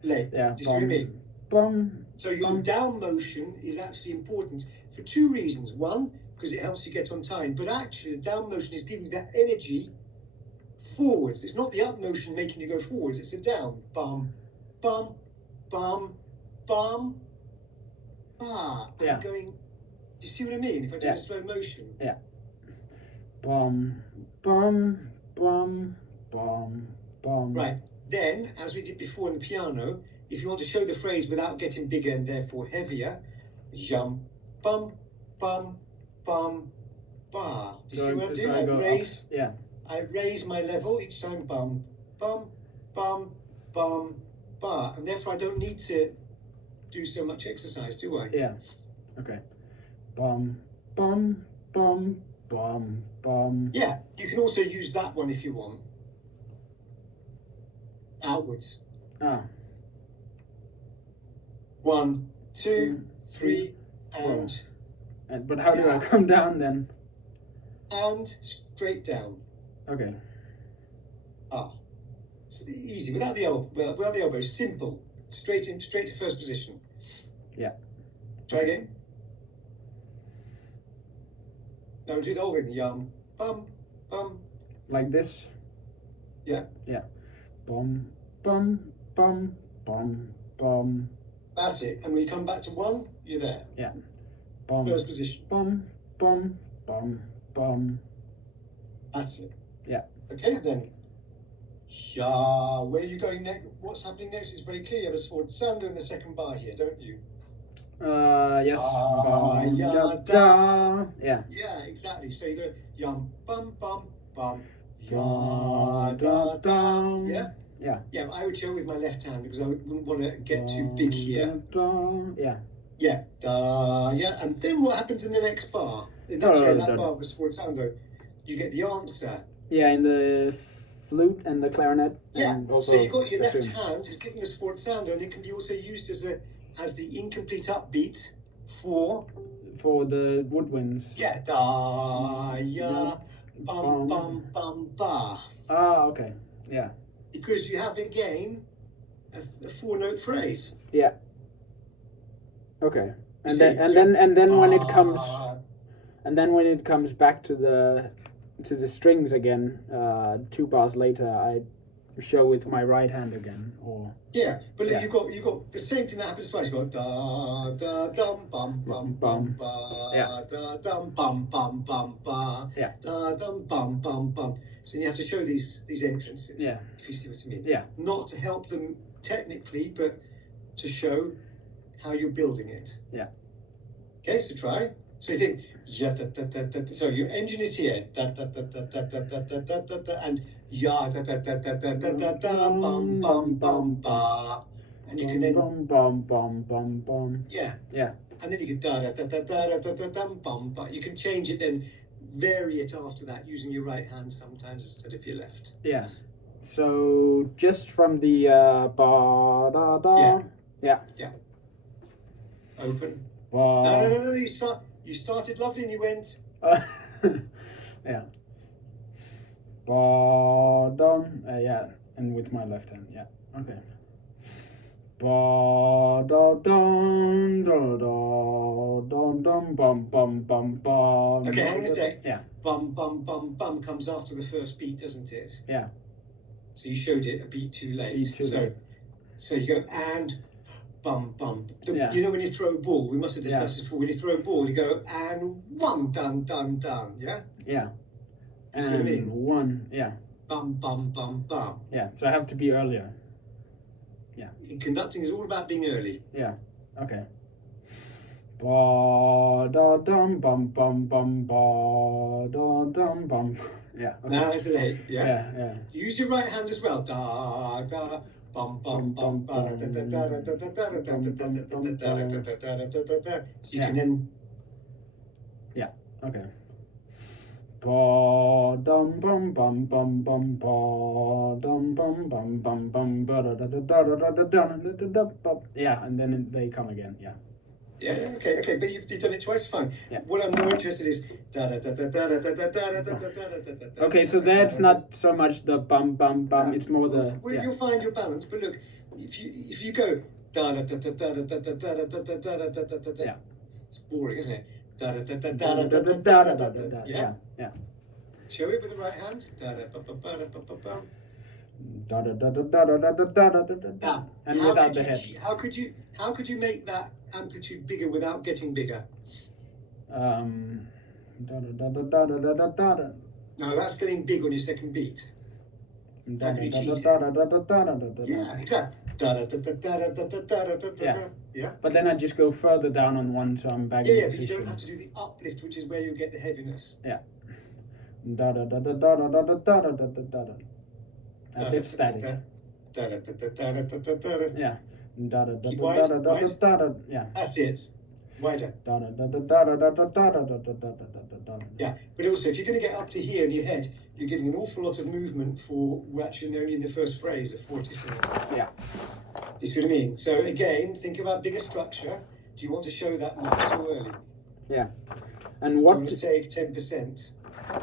late. Yeah. Do you see what I mean? Bum. So your down motion is actually important for 2 reasons. One, because it helps you get on time, but actually the down motion is giving you that energy forwards. It's not the up motion making you go forwards, it's the down. Bum, bum, bum, bum, ah. Yeah. I'm going, do you see what I mean? If I do a slow motion. Yeah. Bum, bum, bum, bum, bum. Right. Then, as we did before in the piano, if you want to show the phrase without getting bigger and therefore heavier, yum, bum, bum, bum, ba. Do you see what I'm doing? I raise my level each time, bum, bum, bum, bum, ba. And therefore I don't need to do so much exercise, do I? Yeah. Okay. Bum, bum, bum, bum, bum. Yeah, you can also use that one if you want. Outwards. Ah. 1, 2, 3, and. But how do I come down then? And straight down. Okay. Ah. It's easy, without the elbow. Without the elbow, simple. Straight to first position. Yeah. Try again. No, do the whole thing. Yum, bum, bum. Like this? Yeah. Yeah. Bum, bum, bum, bum, bum. That's it. And when you come back to 1, you're there. Yeah. Bum, first position. Bum, bum, bum, bum. That's it. Yeah. Okay, then. Yeah. Where are you going next? What's happening next is very clear. You have a sforzando in the second bar here, don't you? Yes. Ya, da. Yeah. Yeah, exactly. So you go yum, bum, bum, bum, ya, da, da. Yeah? Yeah. Yeah, I would show it with my left hand because I wouldn't want to get too big here. Yeah. Yeah, da, yeah. And then what happens in the next bar? In that bar of the sforzando, you get the answer. Yeah, in the flute and the clarinet. Yeah. And also So you got your left bassoon. hand is giving the sforzando, and it can be also used as the incomplete upbeat for the woodwinds. Yeah. Da ya bum bum bum ba. Ah, okay. Yeah. Because you have again a 4-note phrase. Yeah. Okay. And then when it comes back to the strings again, 2 bars later, I show with my right hand again, or yeah. But you got the same thing that happens twice. You got da da dum bum bum bum ba, da dum bum bum bum ba, da dum bum bum bum. So you have to show these entrances. Yeah. If you see what I mean. Yeah. Not to help them technically, but to show how you're building it. Yeah. Okay, so try. So you think, ja, da, da, da, da, da. So your engine is here, da, da, da, da, da, da, da, da, da, da, da, and ya, da, da, da, da, da, da, da, da, bum, bum, bum, ba. And you can then, bum, bum, bum, bum. Yeah. Yeah. And then you can da, da, da, da, da, da, da, da, bum, ba. You can change it then, vary it after that, using your right hand sometimes instead of your left. Yeah. So just from the ba, da, da. Yeah. Yeah. Yeah. Open. Ba. No. You started lovely and you went. Yeah. Ba, dum. Yeah. And with my left hand. Yeah. Okay. Ba, da, dum, da, da, dum, dum, bum, bum, bum, bum. Okay, hang on a sec. Yeah. Bum, bum, bum, bum comes after the first beat, doesn't it? Yeah. So you showed it a beat too late. So you go and bum bum. You know when you throw a ball, we must have discussed this before. When you throw a ball, you go and 1 dun dun dun. Yeah. Yeah. You see what I mean? 1. Yeah. Bum bum bum bum. Yeah. So I have to be earlier. Yeah. Conducting is all about being early. Yeah. Okay. Ba da dum bum bum bum ba da dum bum. Yeah. Okay. Now it's late. Yeah. Yeah. Use your right hand as well. Da da bum bum bum ba da da da da da da da da da da da da. You can then. Yeah. Okay. Ba dum bum bum bum bum ba dum bum bum bum bum ba da da da da da da da da. Yeah, and then they come again. Yeah. Yeah, okay, but you've done it twice, fine. Yeah. What I'm more interested is da da da da da da da da da da da da. Okay, so that's not so much the bum bum bum. It's more the. Well, you'll find your balance. But look, if you go da da da da da da da da da da da da da da. Yeah. It's boring, isn't it? Da da da da da da da da da da. Yeah. Yeah. Show it with the right hand. Da da ba ba ba ba ba ba. Da da da da da da da da da da da. And without the head. How could you make that amplitude bigger without getting bigger? Da da da da da da da da da. No, that's getting big on your second beat. Da da da da da da da da. Yeah, exactly. Da da da da da da da da da da. Yeah. But then I just go further down on one, so I'm back in Yeah, position. but you don't have to do the uplift, which is where you get the heaviness. Yeah. Da da da da da da da da da da da da da. A bit static. Da da da da da da da da. Yeah. Da da da da da da da da. Yeah. That's it. Wider. Da da da da da da da da da da da da. Yeah, but also if you're going to get up to here in your head, you're giving an awful lot of movement for actually only in the first phrase of fortissimo. Yeah. You see what I mean? So again, think about bigger structure. Do you want to show that not so early? Yeah. And what? Do you want to save 10%?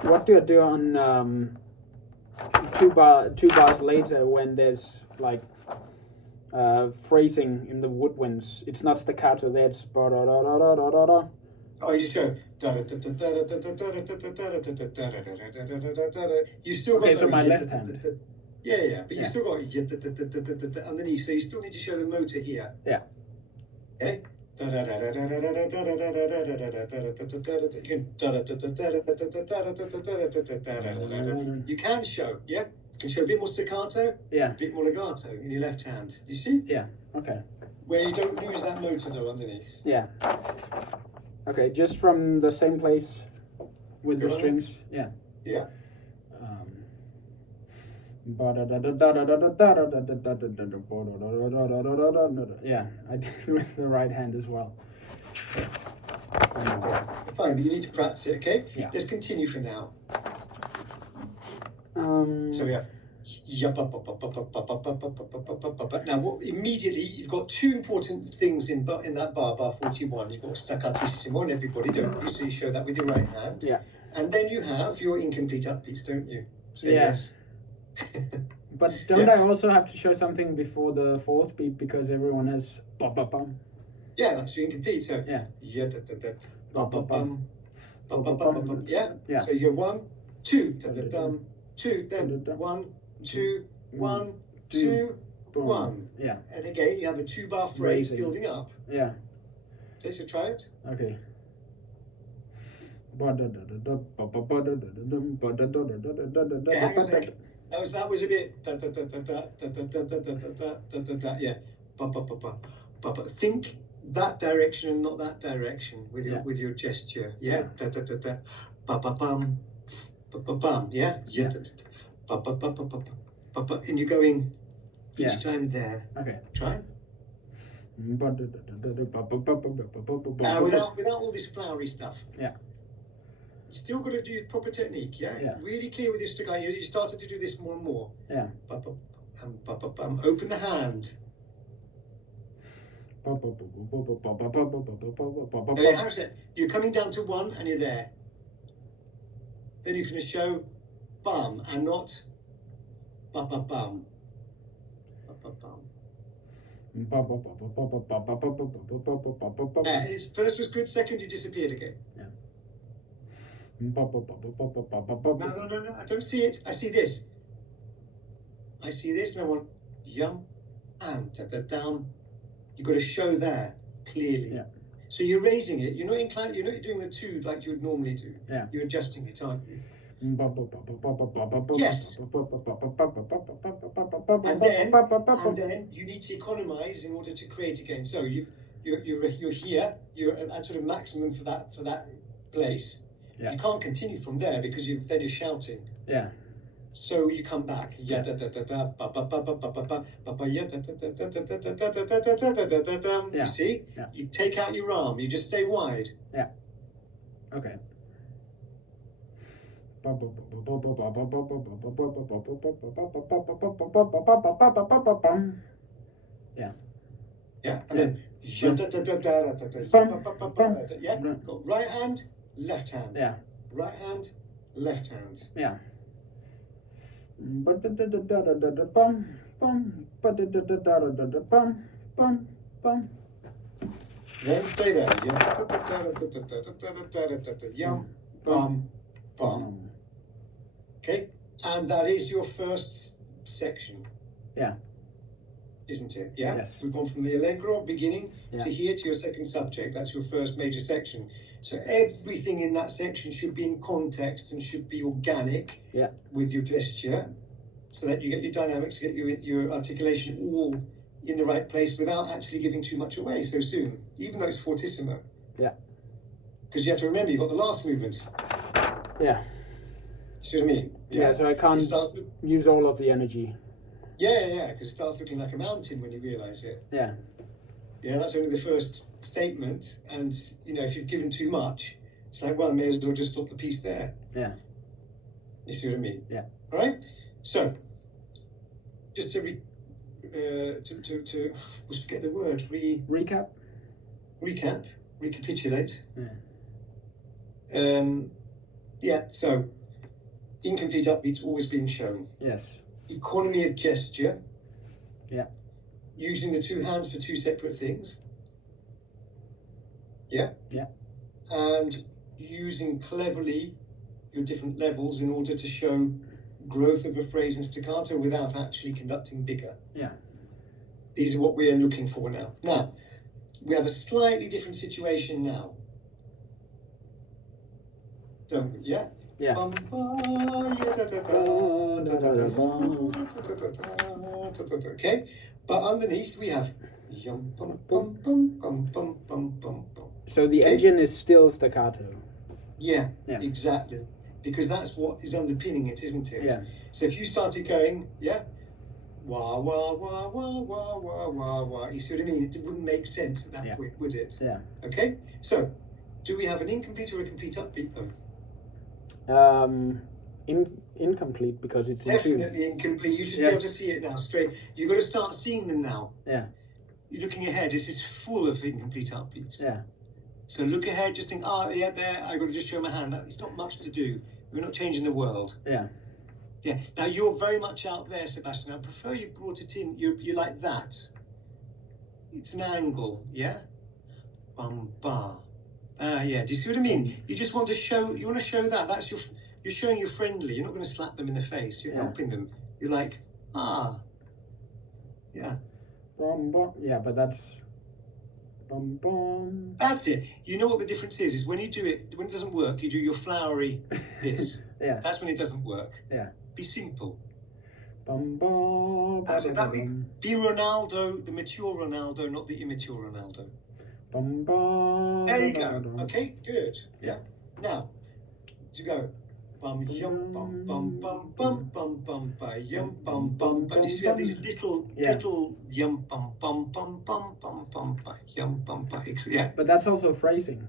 What do I do on 2 bars later when there's like phrasing in the woodwinds? It's not staccato there. It's ba da da da da da da. Oh, you just go. You still got. Okay, so my left hand. Yeah, but you still got underneath, so you still need to show the motor here. Yeah. Okay. You can show, yeah? You can show a bit more staccato, yeah, a bit more legato in your left hand. You see? Yeah, okay. Where you don't lose that motor though underneath. Yeah. Okay, just from the same place with the strings. Yeah. Yeah. Yeah, I did it with the right hand as well. Fine, but you need to practice it, okay? Yeah. Let's continue for now. So we have Now, immediately you've got two important things in that bar 41. You've got staccatissimo on everybody, don't you? So you show that with your right hand. Yeah. And then you have your incomplete upbeats, don't you? Say yes. But don't I also have to show something before the fourth beat because everyone has bum? Yeah, that's your incomplete. So yeah. Yeah. So you're 1, 2, dum, 2, then 1, 2, 1, 2, 1. Yeah. And again, you have a 2-bar phrase building up. Yeah. Okay, so try it. Okay. That was a bit. Yeah. Think that direction and not that direction with your gesture. Yeah. Yeah. And you're going each time there. Okay. Try. Without all this flowery stuff. Yeah. You still got to do proper technique, yeah? Really clear with your staccato. You started to do this more and more. Yeah. Open the hand. How's it? You're coming down to 1 and you're there. Then you're going to show bum and not bum. First was good, second you disappeared again. Yeah. No, I don't see it. I see this. And I want yum and down. You've got to show there clearly. Yeah. So you're raising it. You're not inclined. You're not doing the 2 like you would normally do. Yeah. You're adjusting it, aren't you? Yes. And then you need to economize in order to create again. So you're here. You're at sort of maximum for that place. Yeah. You can't continue from there because then you're shouting. Yeah. So you come back. You see? Yeah. You take out your arm. You just stay wide. Yeah. Okay. Yeah. Yeah. And then got right hand, left hand. Yeah. Right hand, left hand. Yeah. Then stay there. Yum, bum, bum. Okay, and that is your first section. Yeah. Isn't it? Yeah. Yes. We've gone from the allegro beginning to here to your second subject. That's your first major section. So everything in that section should be in context and should be organic with your gesture, so that you get your dynamics, you get your articulation all in the right place without actually giving too much away so soon, even though it's fortissimo. Yeah. Because you have to remember, you've got the last movement. Yeah. See what I mean? Yeah, so I can't use all of the energy. Yeah, because it starts looking like a mountain when you realise it. Yeah. Yeah, that's only the first statement, and if you've given too much, it's like, well, I may as well just stop the piece there. Yeah. You see what I mean? Yeah. All right. So, just to forget the word. Recapitulate. Yeah. So, incomplete upbeats always being shown. Yes. Economy of gesture. Yeah. Using the 2 hands for 2 separate things. Yeah. Yeah. And using cleverly your different levels in order to show growth of a phrase in staccato without actually conducting bigger. Yeah. These are what we're looking for now. Now, we have a slightly different situation now. Don't we? Yeah? Yeah. Okay? But underneath we have yum bum bum bum bum bum bum bum bum. So the engine is still staccato. Yeah, exactly. Because that's what is underpinning it, isn't it? Yeah. So if you started going, wah wah wah wah wah wah wah wah, you see what I mean? It wouldn't make sense at that point, would it? Yeah. Okay? So do we have an incomplete or a complete upbeat though? incomplete because it's in two. Definitely incomplete. You should be able to see it now straight. You've got to start seeing them now. Yeah. You're looking ahead. This is full of incomplete upbeats. Yeah. So look ahead. Just think, oh yeah, there. I've got to just show my hand. It's not much to do. We're not changing the world. Yeah. Yeah. Now you're very much out there, Sebastian. I prefer you brought it in. You're like that. It's an angle. Yeah. Bum ba. Yeah. Do you see what I mean? You just want to show. You want to show that. That's your. You're showing you're friendly. You're not going to slap them in the face. You're helping them. You're like, yeah. Bum bum. Yeah, but that's. Bum bum. That's it. You know what the difference is when you do it, when it doesn't work, you do your flowery this. Yeah. That's when it doesn't work. Yeah. Be simple. Bum bum. That's it. Be Ronaldo, the mature Ronaldo, not the immature Ronaldo. Bum bum. There you go. Okay, good. Yeah. Now, to go. Bum yum bum bum bum bum bum bum ba yum bum bum ba. You have these little yum bum bum bum bum bum bum ba yum bum ba. Yeah. But that's also phrasing.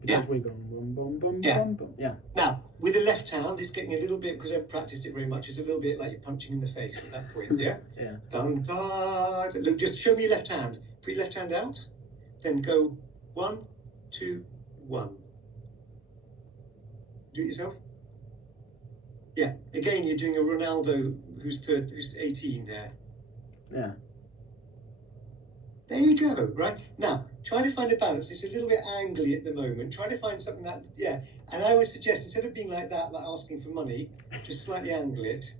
Because we go bum bum bum bum bum. Yeah. Now with the left hand, it's getting a little bit because I haven't practiced it very much. It's a little bit like you're punching in the face at that point. Yeah. Yeah. Dun da. Look, just show me your left hand. Put your left hand out. Then go 1, 2, 1. Do it yourself. Yeah, again, you're doing a Ronaldo who's 18 there. Yeah. There you go, right? Now, try to find a balance. It's a little bit angly at the moment. Try to find something that, and I would suggest, instead of being like that, like asking for money, just slightly angle it.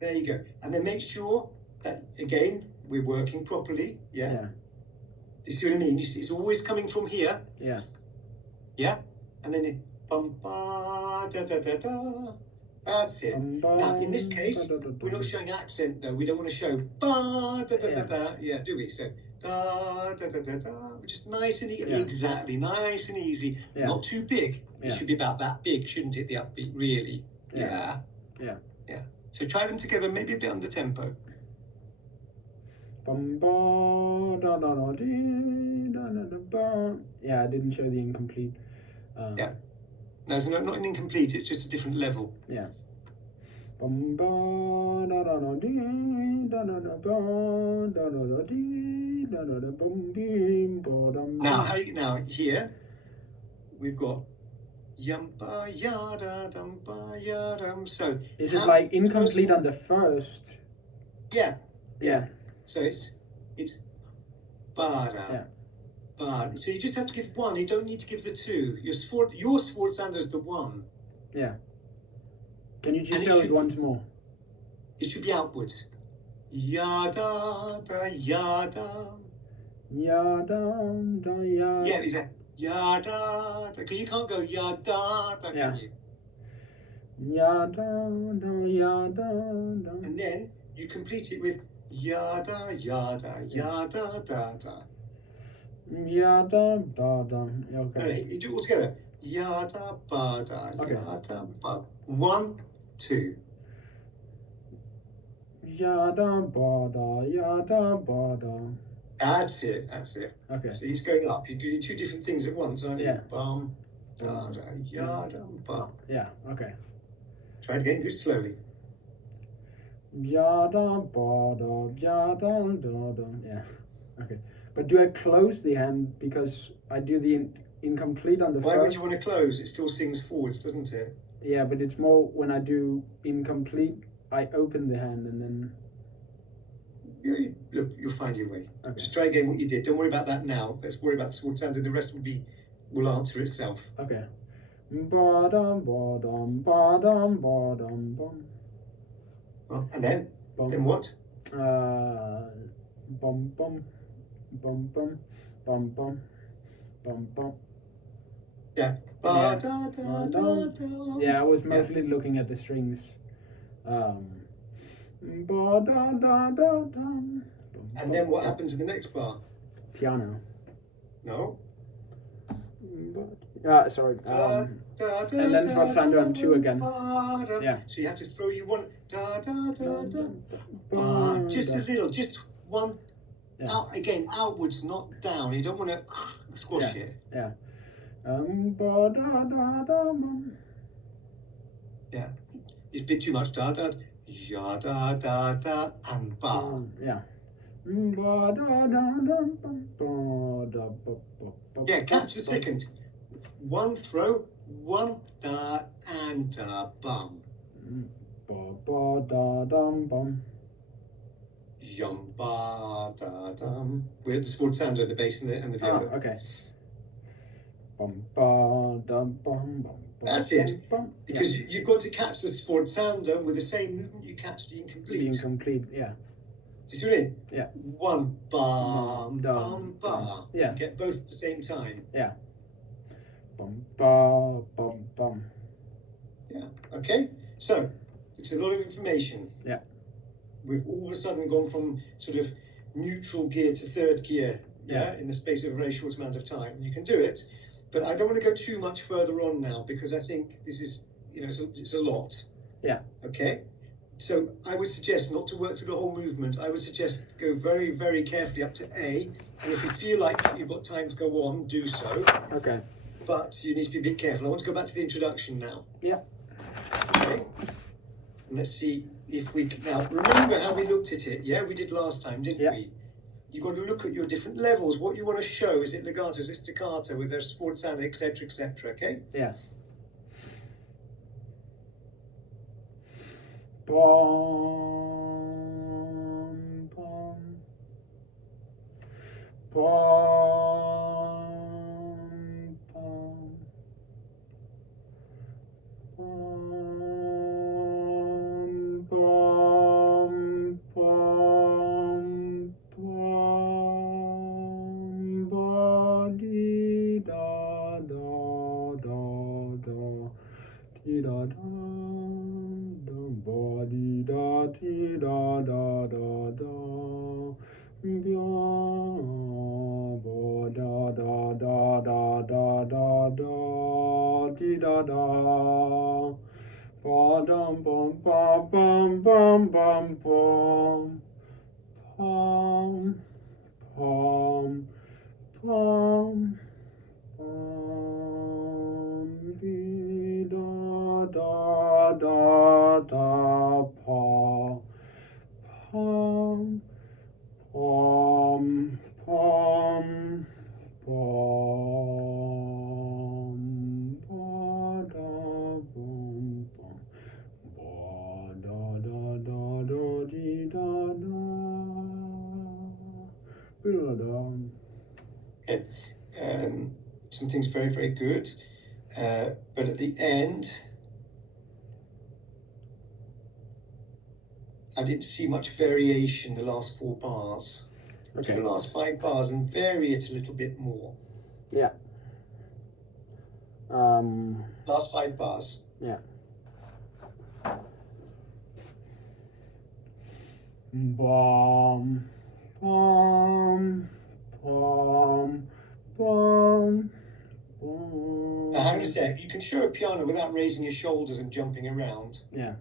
There you go. And then make sure that, again, we're working properly, yeah? Do you see what I mean? You see, it's always coming from here. Yeah. Yeah? And then it, bum, ba, da, da, da, da. That's it. Now, in this case, we're not showing accent, though. We don't want to show ba, da, da, da, da. Yeah, do we? So, da, da, da, da, da. Just nice and easy. Exactly, nice and easy. Not too big. It should be about that big, shouldn't it, the upbeat, really? Yeah. So try them together, maybe a bit under tempo. Bum, ba, da, da, da, dee, da, da, da, ba. Yeah, I didn't show the incomplete. No, it's not an incomplete, it's just a different level. Yeah. Bum, ba, da, da, da, dee, da, da, da, ba, da, da, da, dee, da, da, da, bum, bim, ba, dum, now here, we've got yum, ba, ya, da, dum, ba, ya, dum. So is it like incomplete on the first? Yeah. So it's ba, da. Yeah. So you just have to give one. You don't need to give the two. Your sforzando is the one. Yeah. Can you just show it once more? It should be outwards. Ya da da ya da. Ya da da ya. Yeah, exactly. Ya da da. Because you can't go ya da da, can you? Ya da da ya da da. And then you complete it with ya da ya da ya da da da. Ya da da da. Okay. You do it all together. Ya da ba da ya da ba. 1, 2. Ya da ba da ya da ba da. That's it. Okay. So he's going up. You're doing two different things at once, aren't you? Yeah. Bum da da ya da ba. Yeah. Okay. Try it again. Do it slowly. Ya da ba da ya da da da. Yeah. Okay. But do I close the hand because I do the incomplete on the first? Why would you want to close? It still sings forwards, doesn't it? Yeah, but it's more when I do incomplete, I open the hand and then... Yeah, look, you'll find your way. Okay. Just try again what you did. Don't worry about that now. Let's worry about the sforzando. The rest will answer itself. Okay. Ba-dum, ba-dum, ba-dum, ba-dum, bum. Well, and then? Bum. Then what? Bum, bum. Bum bum bum bum bum bum. Yeah. Ba, da, da, da, da. Yeah, I was mostly looking at the strings. Ba da da da da. And then what happens in the next bar? Piano. No. Sorry. And then sforzando on 2 again. Yeah. So you have to throw you one. Da da da da. Ba. Just a little. Just one. Yeah. Out again, outwards, not down. You don't want to squash it. Yeah. Ba da da da bum. Yeah, it's a bit too much. Da da, ya da da da, and ba. Yeah. Ba da da da bum. Ba da ba ba ba. Yeah, catch the second. One throw, one da and da bum. Ba ba da dum bum. Yum ba da dum. We had the small sound at the bass and the piano. Oh, okay. Bum ba dum bum bum. That's it. Because you've got to catch the fourth sounder with the same movement you catch the incomplete. The incomplete, yeah. Do you see what I mean? Yeah. One bum bum ba. Yeah. You get both at the same time. Yeah. Bum ba bum bum. Yeah. Okay. So it's a lot of information. Yeah. We've all of a sudden gone from sort of neutral gear to third gear. Yeah. In the space of a very short amount of time. You can do it. But I don't want to go too much further on now because I think this is, it's a lot. Yeah. Okay. So I would suggest not to work through the whole movement. I would suggest go very, very carefully up to A. And if you feel like you've got time to go on, do so. Okay. But you need to be a bit careful. I want to go back to the introduction now. Yeah. Okay. And let's see if we can. Now, remember how we looked at it? Yeah, we did last time, didn't we? You've got to look at your different levels. What you want to show, is it legato, is it staccato, with their sport sound, etc., etc., okay? Yeah. Bum, bum. Bum, bum. Bum, bum, bum, bum. Ba, dee, da, da, da, da. Dee, da, da. Ba dee da dee da da da da. Ba da da da da da da da. Dee da da. Ba dum bum bum bum bum bum bum. Pum pum pum. Dee da da da da pa. Pum pum pum pum. Ba da bum bum. Ba da da da da dee da da. Ba da. Okay. Something's very, very good. But at the end, I didn't see much variation the last 4 bars. Okay. The last 5 bars and vary it a little bit more. Yeah. Last 5 bars. Yeah. Bum, bum, bum, bum, bum. Now, hang on a sec. You can show a piano without raising your shoulders and jumping around. Yeah.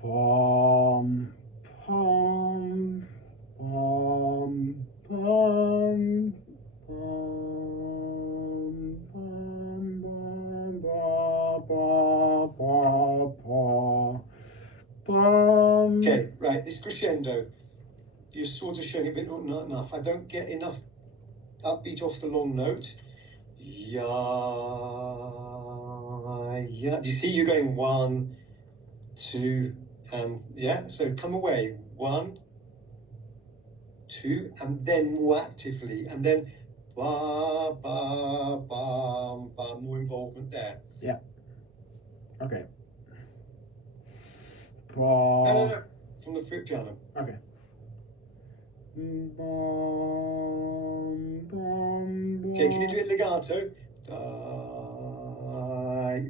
Pum, pum, pum, pum, pum, pum, ba, ba, ba, ba, pum. Okay, right, this crescendo, you're sort of showing a bit, not enough. I don't get enough upbeat off the long note. Ya, ya. Do you see you're going 1, 2, and yeah, so come away 1, 2, and then more actively, and then ba ba bam bam, more involvement there. Yeah. Okay. No, from the piano. Okay. Okay, can you do it legato?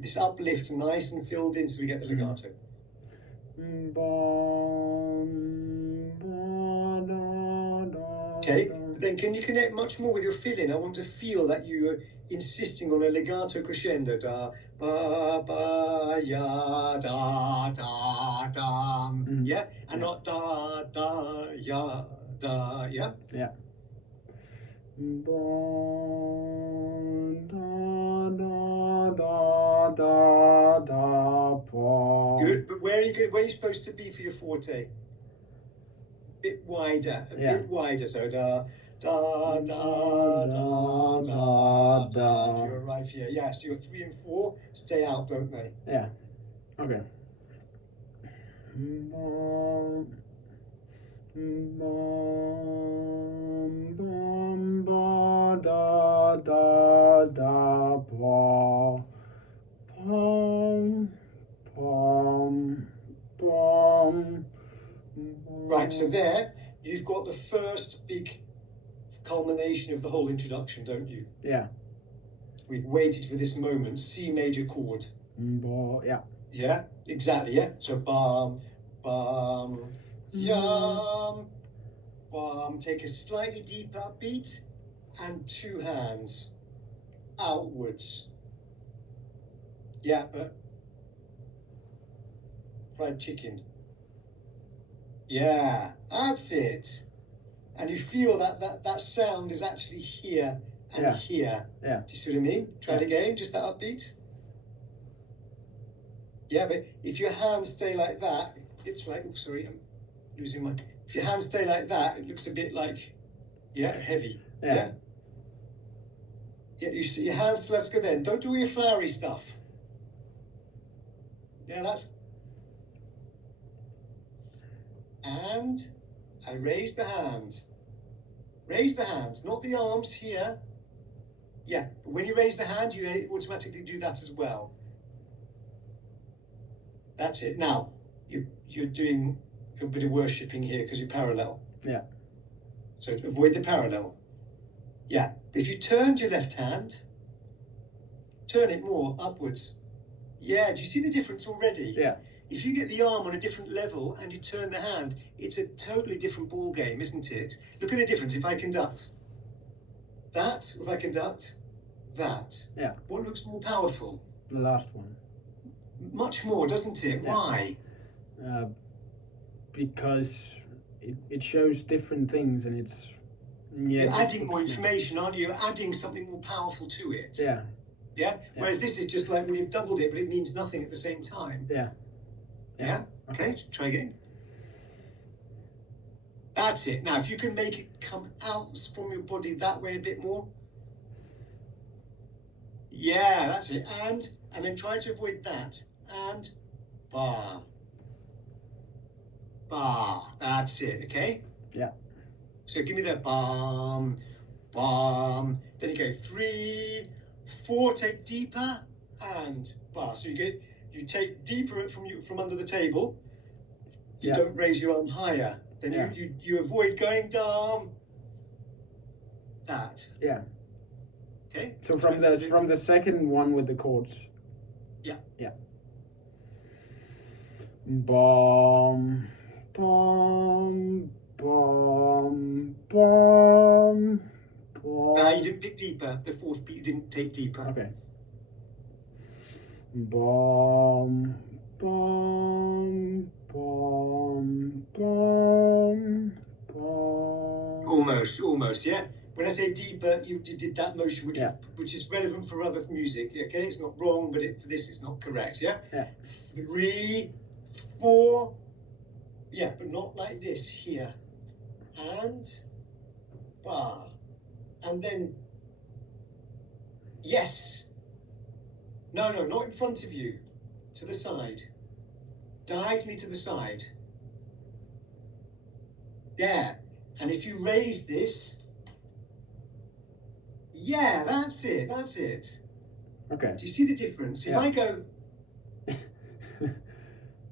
This uplift nice and filled in so we get the legato. Okay, but then can you connect much more with your feeling? I want to feel that you are insisting on a legato crescendo. Da, ba, ba, ya, da, da, da. Yeah? And not da, da, ya, da, yeah? Yeah. bum. Good, but where are you supposed to be for your forte? Bit wider, a bit wider. So da da da da da da. You arrive here. Yeah, so your 3 and 4 stay out, don't they? Yeah. Okay. Bum, bum, bum, ba, da, da, da, ba, bum, bum, bum. Right, so there you've got the first big culmination of the whole introduction, don't you? Yeah. We've waited for this moment. C major chord. Yeah. Yeah, exactly. Yeah. So bum, bum, yum, bum. Take a slightly deeper beat and 2 hands outwards. Yeah, but fried chicken. Yeah, that's it. And you feel that sound is actually here and here. Yeah. Do you see what I mean? Try it again, just that upbeat. Yeah, but if your hands stay like that, it's like, oh, sorry, I'm losing my... If your hands stay like that, it looks a bit like, heavy. Yeah, you see your hands, let's go then. Don't do all your flowery stuff. Yeah, that's... And I raise the hand. Raise the hands, not the arms here. Yeah, but when you raise the hand, you automatically do that as well. That's it. Now, you're doing a bit of worshipping here because you're parallel. Yeah. So avoid the parallel. Yeah. If you turned your left hand, turn it more upwards. Yeah, do you see the difference already? Yeah. If you get the arm on a different level and you turn the hand, it's a totally different ball game, isn't it? Look at the difference. If I conduct that, if I conduct that. Yeah. What looks more powerful? The last one. Much more, doesn't it? Yeah. Why? Because it shows different things and it's... You're adding more information, aren't you? You're adding something more powerful to it. Yeah. Yeah? Whereas this is just like when you've doubled it, but it means nothing at the same time. Yeah. Yeah? Okay, try again. That's it. Now, if you can make it come out from your body that way a bit more. Yeah, that's it. And then try to avoid that. And bar. Bar. That's it, okay? Yeah. So give me that bum, bum. Then you go 3, 4, take deeper, and bar. So you take deeper from under the table. You don't raise your arm higher. Then you avoid going down. That. Yeah. Okay. So from the second one with the chords. Yeah. Yeah. Bum, bum, bum, bum, bum. You didn't pick deeper. The 4th beat you didn't take deeper. Okay. Bum, bum, bum, bum, bum. Almost, yeah. When I say deeper, you did that motion, which is relevant for other music. Okay, it's not wrong, but for this, it's not correct. Yeah. 3, 4. Yeah, but not like this here. And bar, and then yes. No, not in front of you. To the side. Diagonally to the side. There. And if you raise this, yeah, that's it. Okay. Do you see the difference? If I go,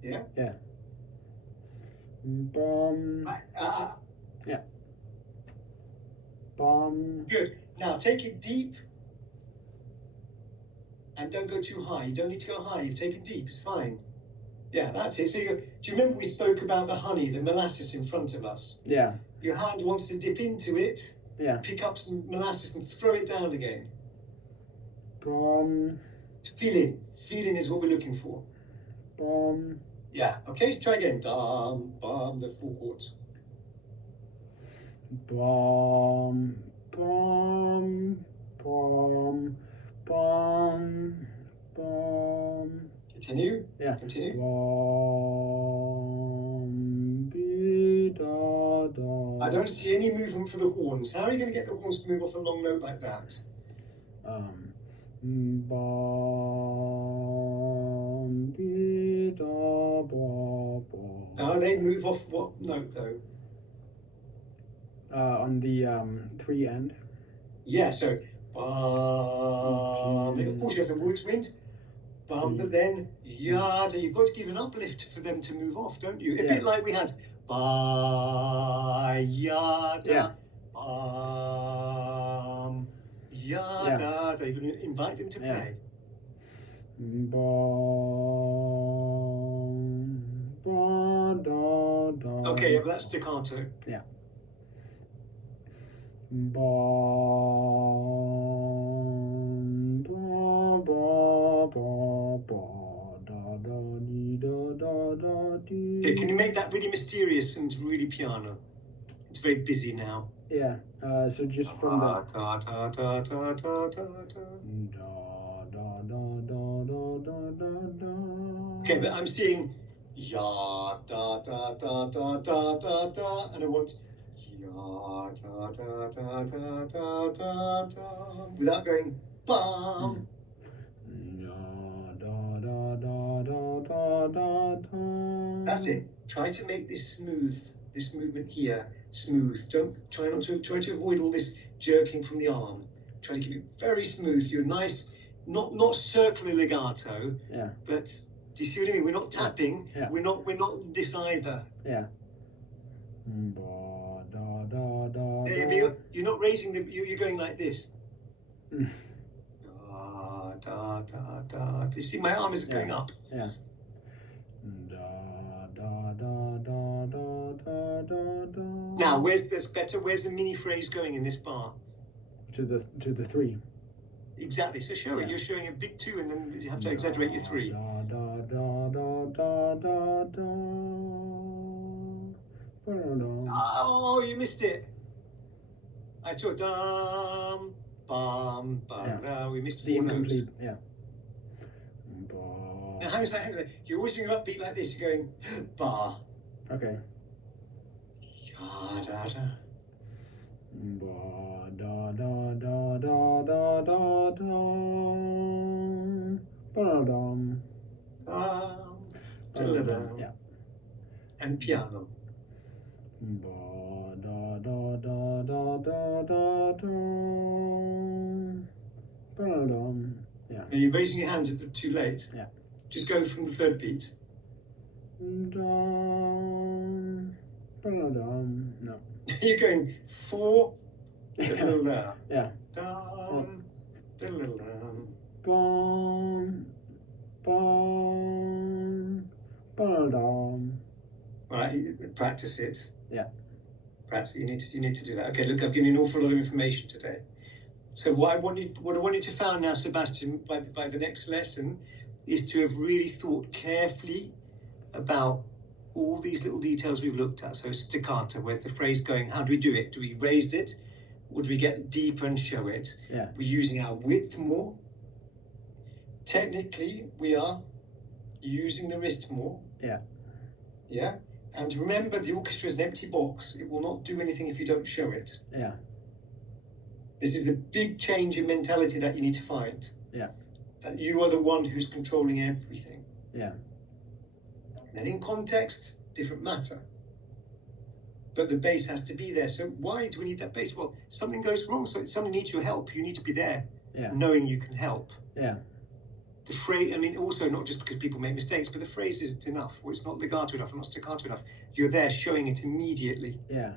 yeah. Bum. Yeah. Bum. Good. Now take it deep. And don't go too high. You don't need to go high. You've taken deep. It's fine. Yeah, that's it. So do you remember we spoke about the honey, the molasses in front of us? Yeah. Your hand wants to dip into it. Yeah. Pick up some molasses and throw it down again. Bum. Feeling. Feeling is what we're looking for. Bum. Yeah. Okay. Try again. Dum, bum. The 4 chords. Bum. Bum. Bum. Bum. Bum. Continue. Yeah. Continue. I don't see any movement for the horns. How are you going to get the horns to move off a long note like that? Now they move off what note though? On the 3 end. Yeah, so of course you have the woodwind, but then yada, you've got to give an uplift for them to move off, don't you? A bit like we had yada, yada. You're going to invite them to play. Okay, yeah, but that's staccato. Yeah. Okay, can you make that really mysterious and really piano? It's very busy now. Yeah. So just from the. Okay, but I'm seeing ya da da da da da da da, and I want ya da da da da da da da without going bam. That's it. Try to make this smooth. This movement here smooth. Try to avoid all this jerking from the arm. Try to keep it very smooth. You're nice, not circular legato. Yeah. But do you see what I mean? We're not tapping. Yeah. We're not this either. Yeah. You're not raising the. You're going like this. Da da da. Do you see my arm is going up? Yeah. Now, that's better? Where's the mini phrase going in this bar? To the 3. Exactly. So show it. You're showing a big 2, and then you have to exaggerate your 3. Oh, you missed it. I saw dum bum bum. No, we missed 4 notes. Yeah. Now, how's that? You're always doing upbeat like this. You're going bar. Okay. Ya da da. Ba da da da da da da da. Ba dum. Yeah. And piano. Ba da da da da da da da. Ba dum. Yeah. Are you raising your hands too late? Yeah. Just go from the 3rd beat. No. You're going 4 da. Yeah. Dum da. Bum bum ba-dum. Right, practice it. Yeah. Practice. You need to do that. Okay. Look, I've given you an awful lot of information today. So what I want you to find now, Sebastian, by the next lesson, is to have really thought carefully about all these little details we've looked at. So staccato, where's the phrase going? How do we do it? Do we raise it? Or do we get deeper and show it? Yeah. We're using our width more. Technically, we are using the wrist more. Yeah. Yeah. And remember, the orchestra is an empty box. It will not do anything if you don't show it. Yeah. This is a big change in mentality that you need to find. Yeah. That you are the one who's controlling everything. Yeah. And in context, different matter. But the bass has to be there. So why do we need that bass? Well, something goes wrong. So someone needs your help. You need to be there, knowing you can help. Yeah. The phrase, I mean, also not just because people make mistakes, but the phrase isn't enough. Or it's not legato enough, or not staccato enough. You're there showing it immediately. Yeah.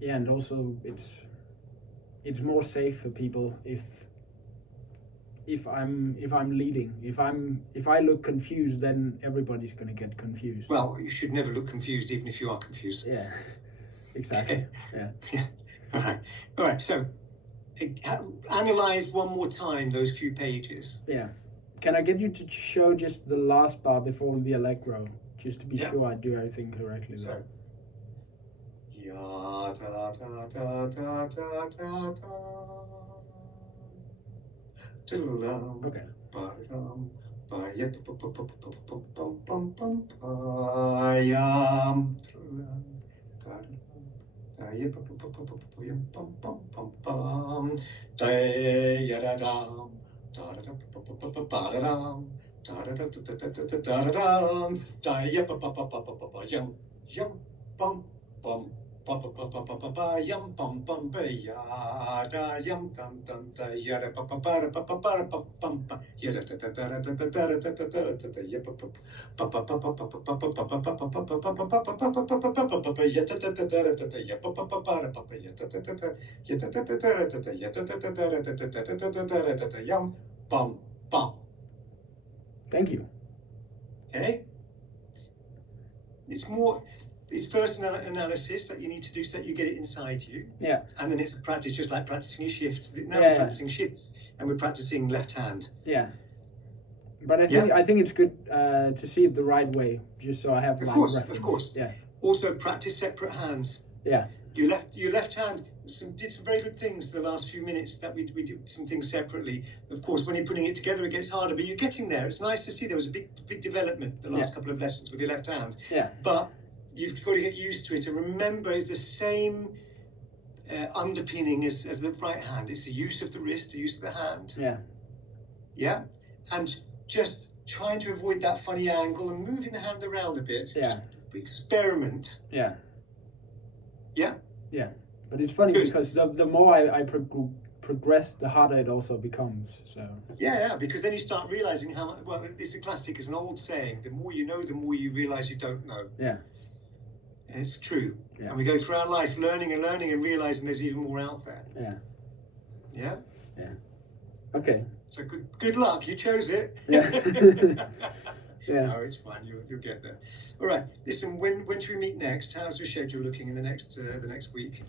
Yeah, and also it's more safe for people if I'm leading. If I look confused, then everybody's gonna get confused. Well, you should never look confused, even if you are confused. Yeah. Exactly. Yeah. Yeah. All right. So, analyze one more time those few pages. Yeah. Can I get you to show just the last bar before the allegro, just to be sure I do everything correctly? So. Ya da da da da da da da. Okay. Ba-dum, Yum bum bum ba ya da yum dum dum da ya da ba ba ba ba ba ba ba bum ba ya da da da da da da da da da da da da da ya ba ba ba ba ba ba ba ba ba ba ba ba ba ba ba ba ba ba ba ya da da da da da da ya ba ba ba ba ba ba ya da da da da ya da da da da da da ya da da da da da da da da da da da yum bum bum. Thank you. Okay. It's first analysis that you need to do so that you get it inside you. Yeah. And then it's a practice, just like practicing your shifts. Now Yeah. we're practicing shifts and we're practicing left hand. Yeah. But I think it's good to see it the right way, just so I have reference. Of course. Yeah. Also practice separate hands. Yeah. Your left hand did some very good things the last few minutes that we did some things separately. Of course, when you're putting it together, it gets harder, but you're getting there. It's nice to see there was a big development the last couple of lessons with your left hand. Yeah. But you've got to get used to it and remember it's the same underpinning as the right hand. It's the use of the wrist, the use of the hand. Yeah. Yeah. And just trying to avoid that funny angle and moving the hand around a bit. Yeah. Just experiment. Yeah. Yeah. Yeah. But it's funny because the more I progress, the harder it also becomes. So. Yeah, because then you start realizing how much. Well, it's a classic. It's an old saying: the more you know, the more you realize you don't know. Yeah. And it's true. Yeah. And we go through our life learning and realizing there's even more out there. Yeah. Yeah. Yeah. Okay. So good luck. You chose it. Yeah. Yeah. No, it's fine. You'll get there. All right. Listen. When should we meet next? How's your schedule looking in the next week?